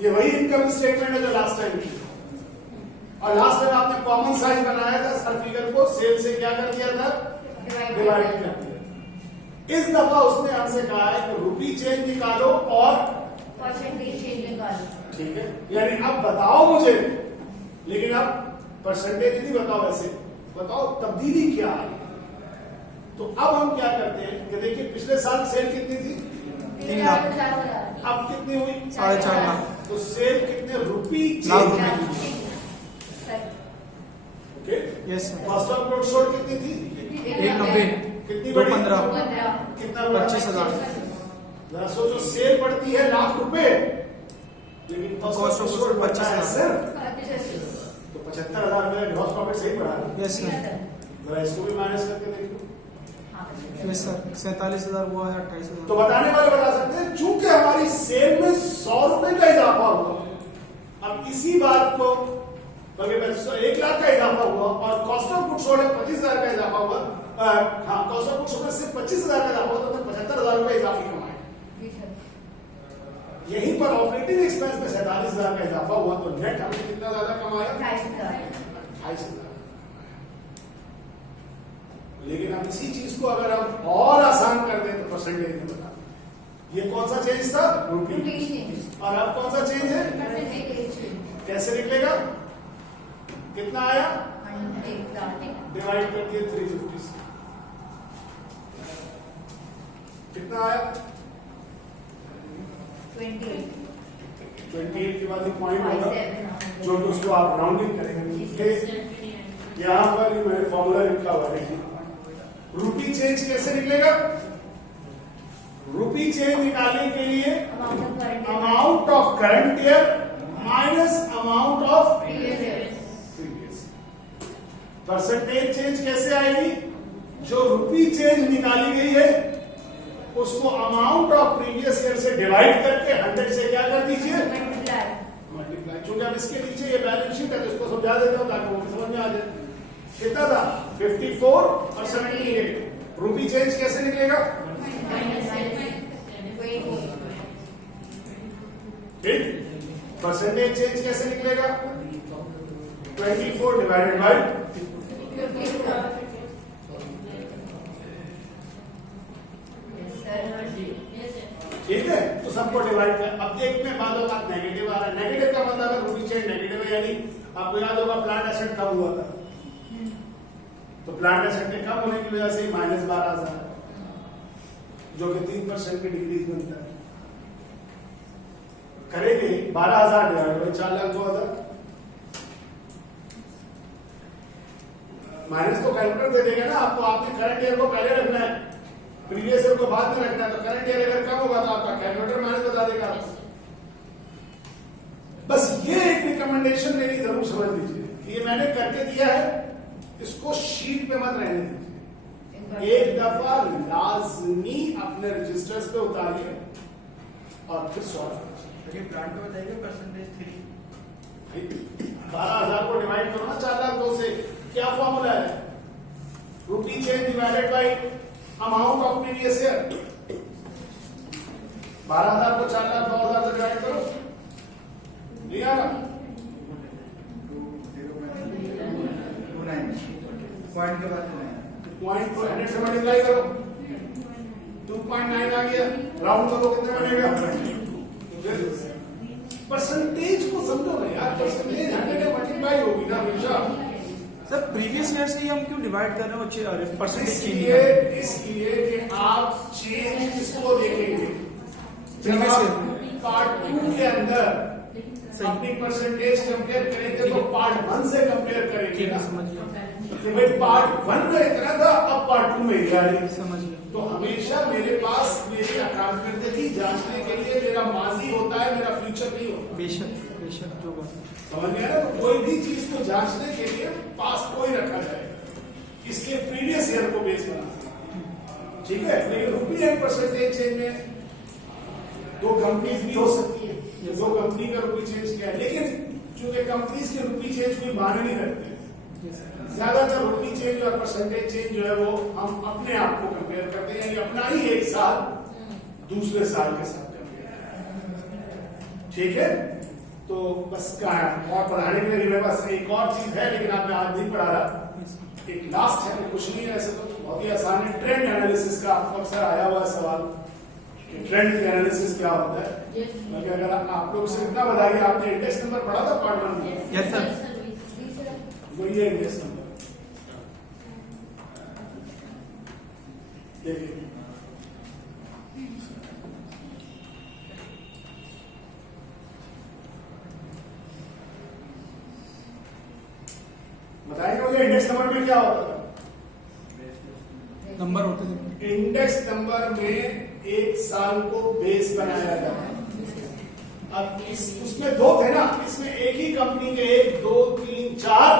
ये वही इनकम स्टेटमेंट है जो लास्ट टाइम की, और लास्ट टाइम आपने कॉमन साइज बनाया था, हर फिगर को सेल से क्या कर दिया था, डिवाइड कर दिया। इस दफा उसने हमसे कहा है कि रुपी चेंज निकालो और परसेंटेज चेंज निकालो, ठीक है, यानी अब बताओ मुझे, लेकिन अब परसेंटेज नहीं बताओ, ऐसे बताओ तब्दीली क्या आई। तो अब हम क्या करते हैं कि देखिए पिछले साल सेल कितनी थी, 3 लाख, अब कितनी हुई, 4.5 लाख। तो सेल कितने रुपी लाख चेंज रुपए की, okay. Yes sir. Cost of goods sold कितनी थी, 190, कितनी 215, कितना बढ़ा? 25,000। जरा सोचो सेल पड़ती है लाख रुपए, लेकिन कॉस्ट ऑफ गुड्स बढ़ता है सिर्फ, तो 75,000 रुपए ग्रॉस प्रॉफिट सही बढ़ा है। Yes sir. जरा इसको भी माइनस करके देखो। यस सर, 47,000 हुआ है, 28,000। तो बताने वाले बता सकते हैं, चूंकि हमारी सेल में 100 रुपए का इजाफा हुआ, अब इसी बात को 1 लाख का इजाफा हुआ और कॉस्ट ऑफ गुड्स सोल्ड 25,000 का इजाफा हुआ, हाँ कॉस्ट ऑफ गुड्स सोल्ड से 25,000 का इजाफा हुआ, तो 75,000 रुपए इजाफी कमाए। यहीं पर ऑपरेटिंग एक्सपेंस में 47,000 का इजाफा हुआ, तो नेट हमने कितना ज्यादा कमाया, 28,000। लेकिन अब इसी चीज को अगर हम और आसान कर दें तो परसेंटेज में बता, ये कौन सा चेंज था, रुपी, और अब कौन सा चेंज है, कैसे निकलेगा, कितना आया, डिवाइड कर दिए 350 से, कितना आया, 28 के बाद एक पॉइंट होगा जो कि उसको आप राउंडिंग करेंगे। यहां पर मैंने फॉर्मूला लिखा हुआ है, रुपी चेंज कैसे निकलेगा, रुपी चेंज निकालने के लिए amount of current year minus amount of previous. Percentage change कैसे आएगी, जो रुपी चेंज निकाली गई है उसको अमाउंट ऑफ प्रीवियस ईयर से डिवाइड करके 100 से क्या कर दीजिए, Multiply. मल्टीप्लाई। चूंकि अब इसके नीचे ये बैलेंस शीट है तो इसको समझा देता हूं ताकि वो समझ में आ जाए। कितना था 54 और 78। रुपी चेंज कैसे निकलेगा, ठीक। परसेंटेज चेंज कैसे निकलेगा, 24 डिवाइडेड बाय, ठीक है। तो सबको डिवाइड कर, अब देखते हैं बादल बात नेगेटिव आ रहा है। नेगेटिव का मतलब है रुपी चेंज नेगेटिव है, यानी आपको याद होगा प्लांट एसेट कब हुआ था, तो प्लांट एसेट के कम होने की वजह से -12,000 जो कि 3% की डिक्रीज बनता है। करेंगे 12,000 डिवाइड बाय 4,02,000, माइनस तो कैलकुलेटर दे देगा ना आपको। आपने करंट ईयर को पहले रखना है, प्रीवियस ईयर को बाद में रखना है। तो करंट ईयर अगर कम होगा तो आपका कैलकुलेटर माइनस बता देगा। बस ये एक रिकमेंडेशन मेरी जरूर समझ लीजिए कि ये मैंने करके दिया है, इसको शीट पे मत रहने दीजिए। एक दफा लाजमी अपने रजिस्टर्स पे उतारिए और फिर सॉल्व कीजिए। प्लांट को बताइए परसेंटेज 3 12,000 को डिवाइड करो ना 4,02,000 से, क्या फॉर्मूला है, rupee change divided by amount of previous year. 12,000 को 4,02,000 से डिवाइड करो, नहीं आ रहा, पॉइंट के बाद पॉइंट को 100 से मल्टीप्लाई करो, 2.9 आ गया, राउंड करो कितने बनेगा। परसेंटेज को समझो ना यार, परसेंटेज 100 से मल्टीप्लाई होगी ना हमेशा। सर प्रीवियस ईयर से ही हम क्यों डिवाइड कर रहे हैं, परसेंटेज इसलिए कि आप चेंज किसको देखेंगे, प्रीवियस ईयर पार्ट 2 के अंदर अपनी परसेंटेज कंपेयर करेंगे तो पार्ट 1 से कंपेयर करेंगे ना। समझ गया, कि भाई पार्ट 1 में इतना था, अब पार्ट 2 में ये आ रही है। समझ गया। तो हमेशा मेरे पास मेरी अकाउंटेबिलिटी जांचने के लिए मेरा माजी होता है, मेरा फ्यूचर नहीं होता। बेशक बेशक जो बात है। समझ गया ना। तो कोई भी चीज को जांचने के लिए पास कोई रखा जाएगा, इसलिए प्रीवियस ईयर को बेस बना, ठीक है। लेकिन रुपी एंड परसेंटेज चेंज में दो कंपनीज भी हो सकती है, दो कंपनी का रुपी चेंज किया है, लेकिन चूंकि कंपनीज के रुपी चेंज कोई माने नहीं रखते, ज्यादातर रुपी चेंज और परसेंटेज चेंज जो है वो हम अपने आप को कंपेयर करते हैं, यानी अपना ही एक साल दूसरे साल के साथ कंपेयर, ठीक है। तो बस और पढ़ाने के लिए मेरे पास एक और चीज है, लेकिन आप मैं आज नहीं पढ़ा रहा, एक लास्ट है, कुछ नहीं है ऐसे तो बहुत ही आसान है। ट्रेंड एनालिसिस का आपको अक्सर आया हुआ है सवाल कि ट्रेंड एनालिसिस क्या होता है। बल्कि अगर आप लोग से इतना बताइए, आपने इंडेक्स नंबर पढ़ा था पार्ट 1 में? Yes sir. वही है इंडेक्स नंबर, देखिए बताएंगे मुझे इंडेक्स नंबर में क्या होता था। नंबर होते थे, इंडेक्स नंबर में एक साल को बेस बनाया जाता है। अब उसमें दो थे ना, इसमें एक ही कंपनी के 1, 2, 3, 4,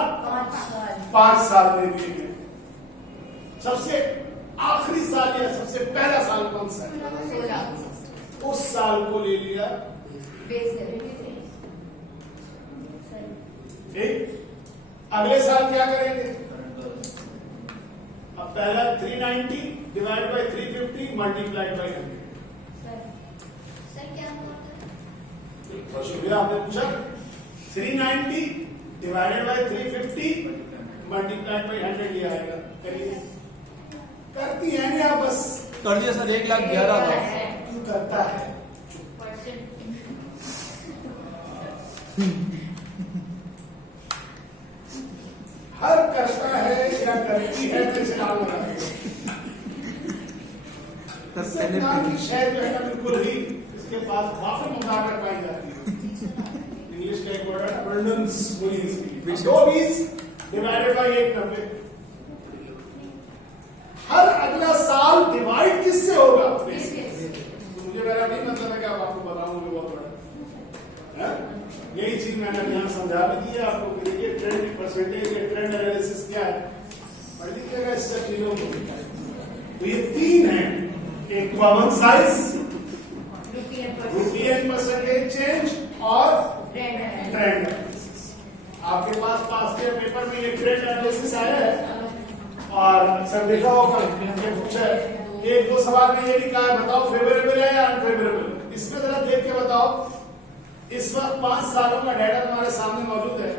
5 साल में दिए गए। सबसे आखिरी साल या सबसे पहला साल कौन सा है, उस साल को ले लिया, ठीक। अगले साल क्या करेंगे, अब पहला 390 डिवाइड बाय 350 मल्टीप्लाइड बाय 100। शुक्रिया आपने पूछा। 390 डिवाइडेड बाय 350 मल्टीप्लाइड बाय 100 ये आएगा। करिए, करती है नहीं आप, बस कर दिया सर। 1,11,000 तू करता है। हर करता है या करती है तो इसे नाम लगा की शहर जो है ना बिल्कुल ही इसके पास काफी मुदावत पाई जाती है। इंग्लिश का एक वर्ड है अबंडेंस, वही इसकी 220 डिवाइडेड बाय 190। हर अगला साल डिवाइड किससे होगा, तो मुझे मेरा नहीं मतलब है कि आप आपको बताऊंगा बहुत बड़ा, यही चीज मैंने यहाँ समझा भी दी है आपको। देखिए ट्रेंड परसेंटेज या ट्रेंड एनालिसिस क्या है, पढ़ लीजिएगा। सब चीजों को। तो ये तीन है, एक common size, rupee and percentage change और ट्रेंड एनालिसिस। आपके पास पास के पेपर में ये ट्रेंड एनालिसिस आया है और सर देखा होगा ये पूछा है, एक दो सवाल में ये भी कहा है बताओ फेवरेबल है या अनफेवरेबल। इसमें जरा देख के बताओ, इस वक्त 5 सालों का डाटा तुम्हारे सामने मौजूद है,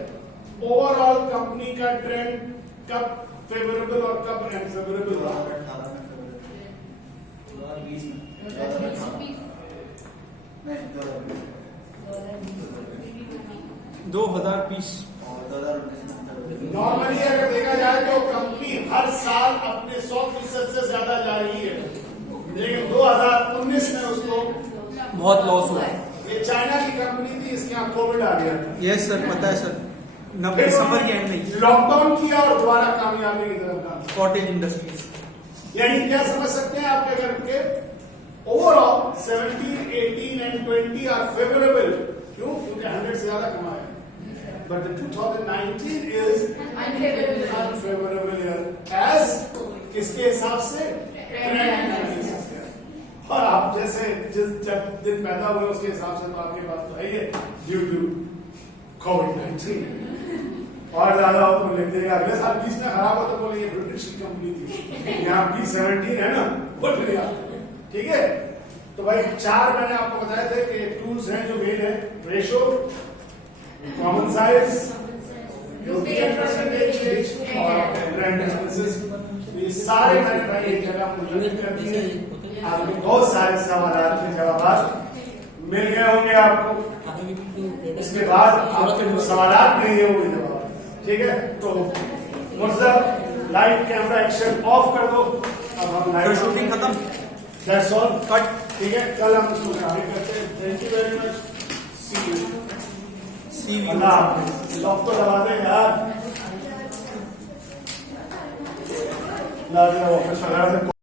ओवरऑल कंपनी का ट्रेंड कब फेवरेबल और कब अनफेवरेबल रहा है। 2020 नॉर्मली अगर देखा जाए तो कंपनी हर साल अपने 100% से ज्यादा जा रही है, लेकिन 2019 में उसको बहुत लॉस हुआ है। ये चाइना की कंपनी थी, इसके यहाँ कोविड आ गया था, यस सर, पता है सर, 90 दिसंबर की एंड में लॉकडाउन किया और दोबारा कामयाबी की तरफ काम। Cottage industries. यानी क्या समझ सकते हैं आपके घर के ओवरऑल 17, 18 एंड 20 आर फेवरेबल। क्यों? क्योंकि 100 से ज्यादा कमाया। But 2019 is unfavourable year as किसके हिसाब से? Trend analysis. और आप जैसे जब दिन पैदा हुए उसके हिसाब से तो आपके पास तो है ये ड्यू टू कोविड-19 और ज्यादा हो तो लिख देगा अगले साल 20 में खराब हो तो बोले ये ब्रिटिश की कंपनी थी, यहाँ 2017 है ना बढ़ गया। ठीक है, तो भाई 4 मैंने आपको बताए थे कि टूल्स हैं जो मेन है, ratio, common size, percentage change और ट्रेंड एनालिसिस। ये सारे मैंने भाई एक जगह मुद्रित कर दिए। आपके बहुत सारे सवाल के जवाब मिल गए होंगे आपको, उसके बाद आपके जो सवाल नहीं है वो जवाब। ठीक है, तो मुर्जा लाइट कैमरा एक्शन ऑफ कर दो। अब हम लाइव शूटिंग खत्म, दैट्स ऑल, कट। ठीक है, कल हम इसको आगे करते हैं। Thank you very much, see you, अल्लाह हाफिज़। लॉक तो दबा दे यार, लाजवाब ऑफिस वगैरह से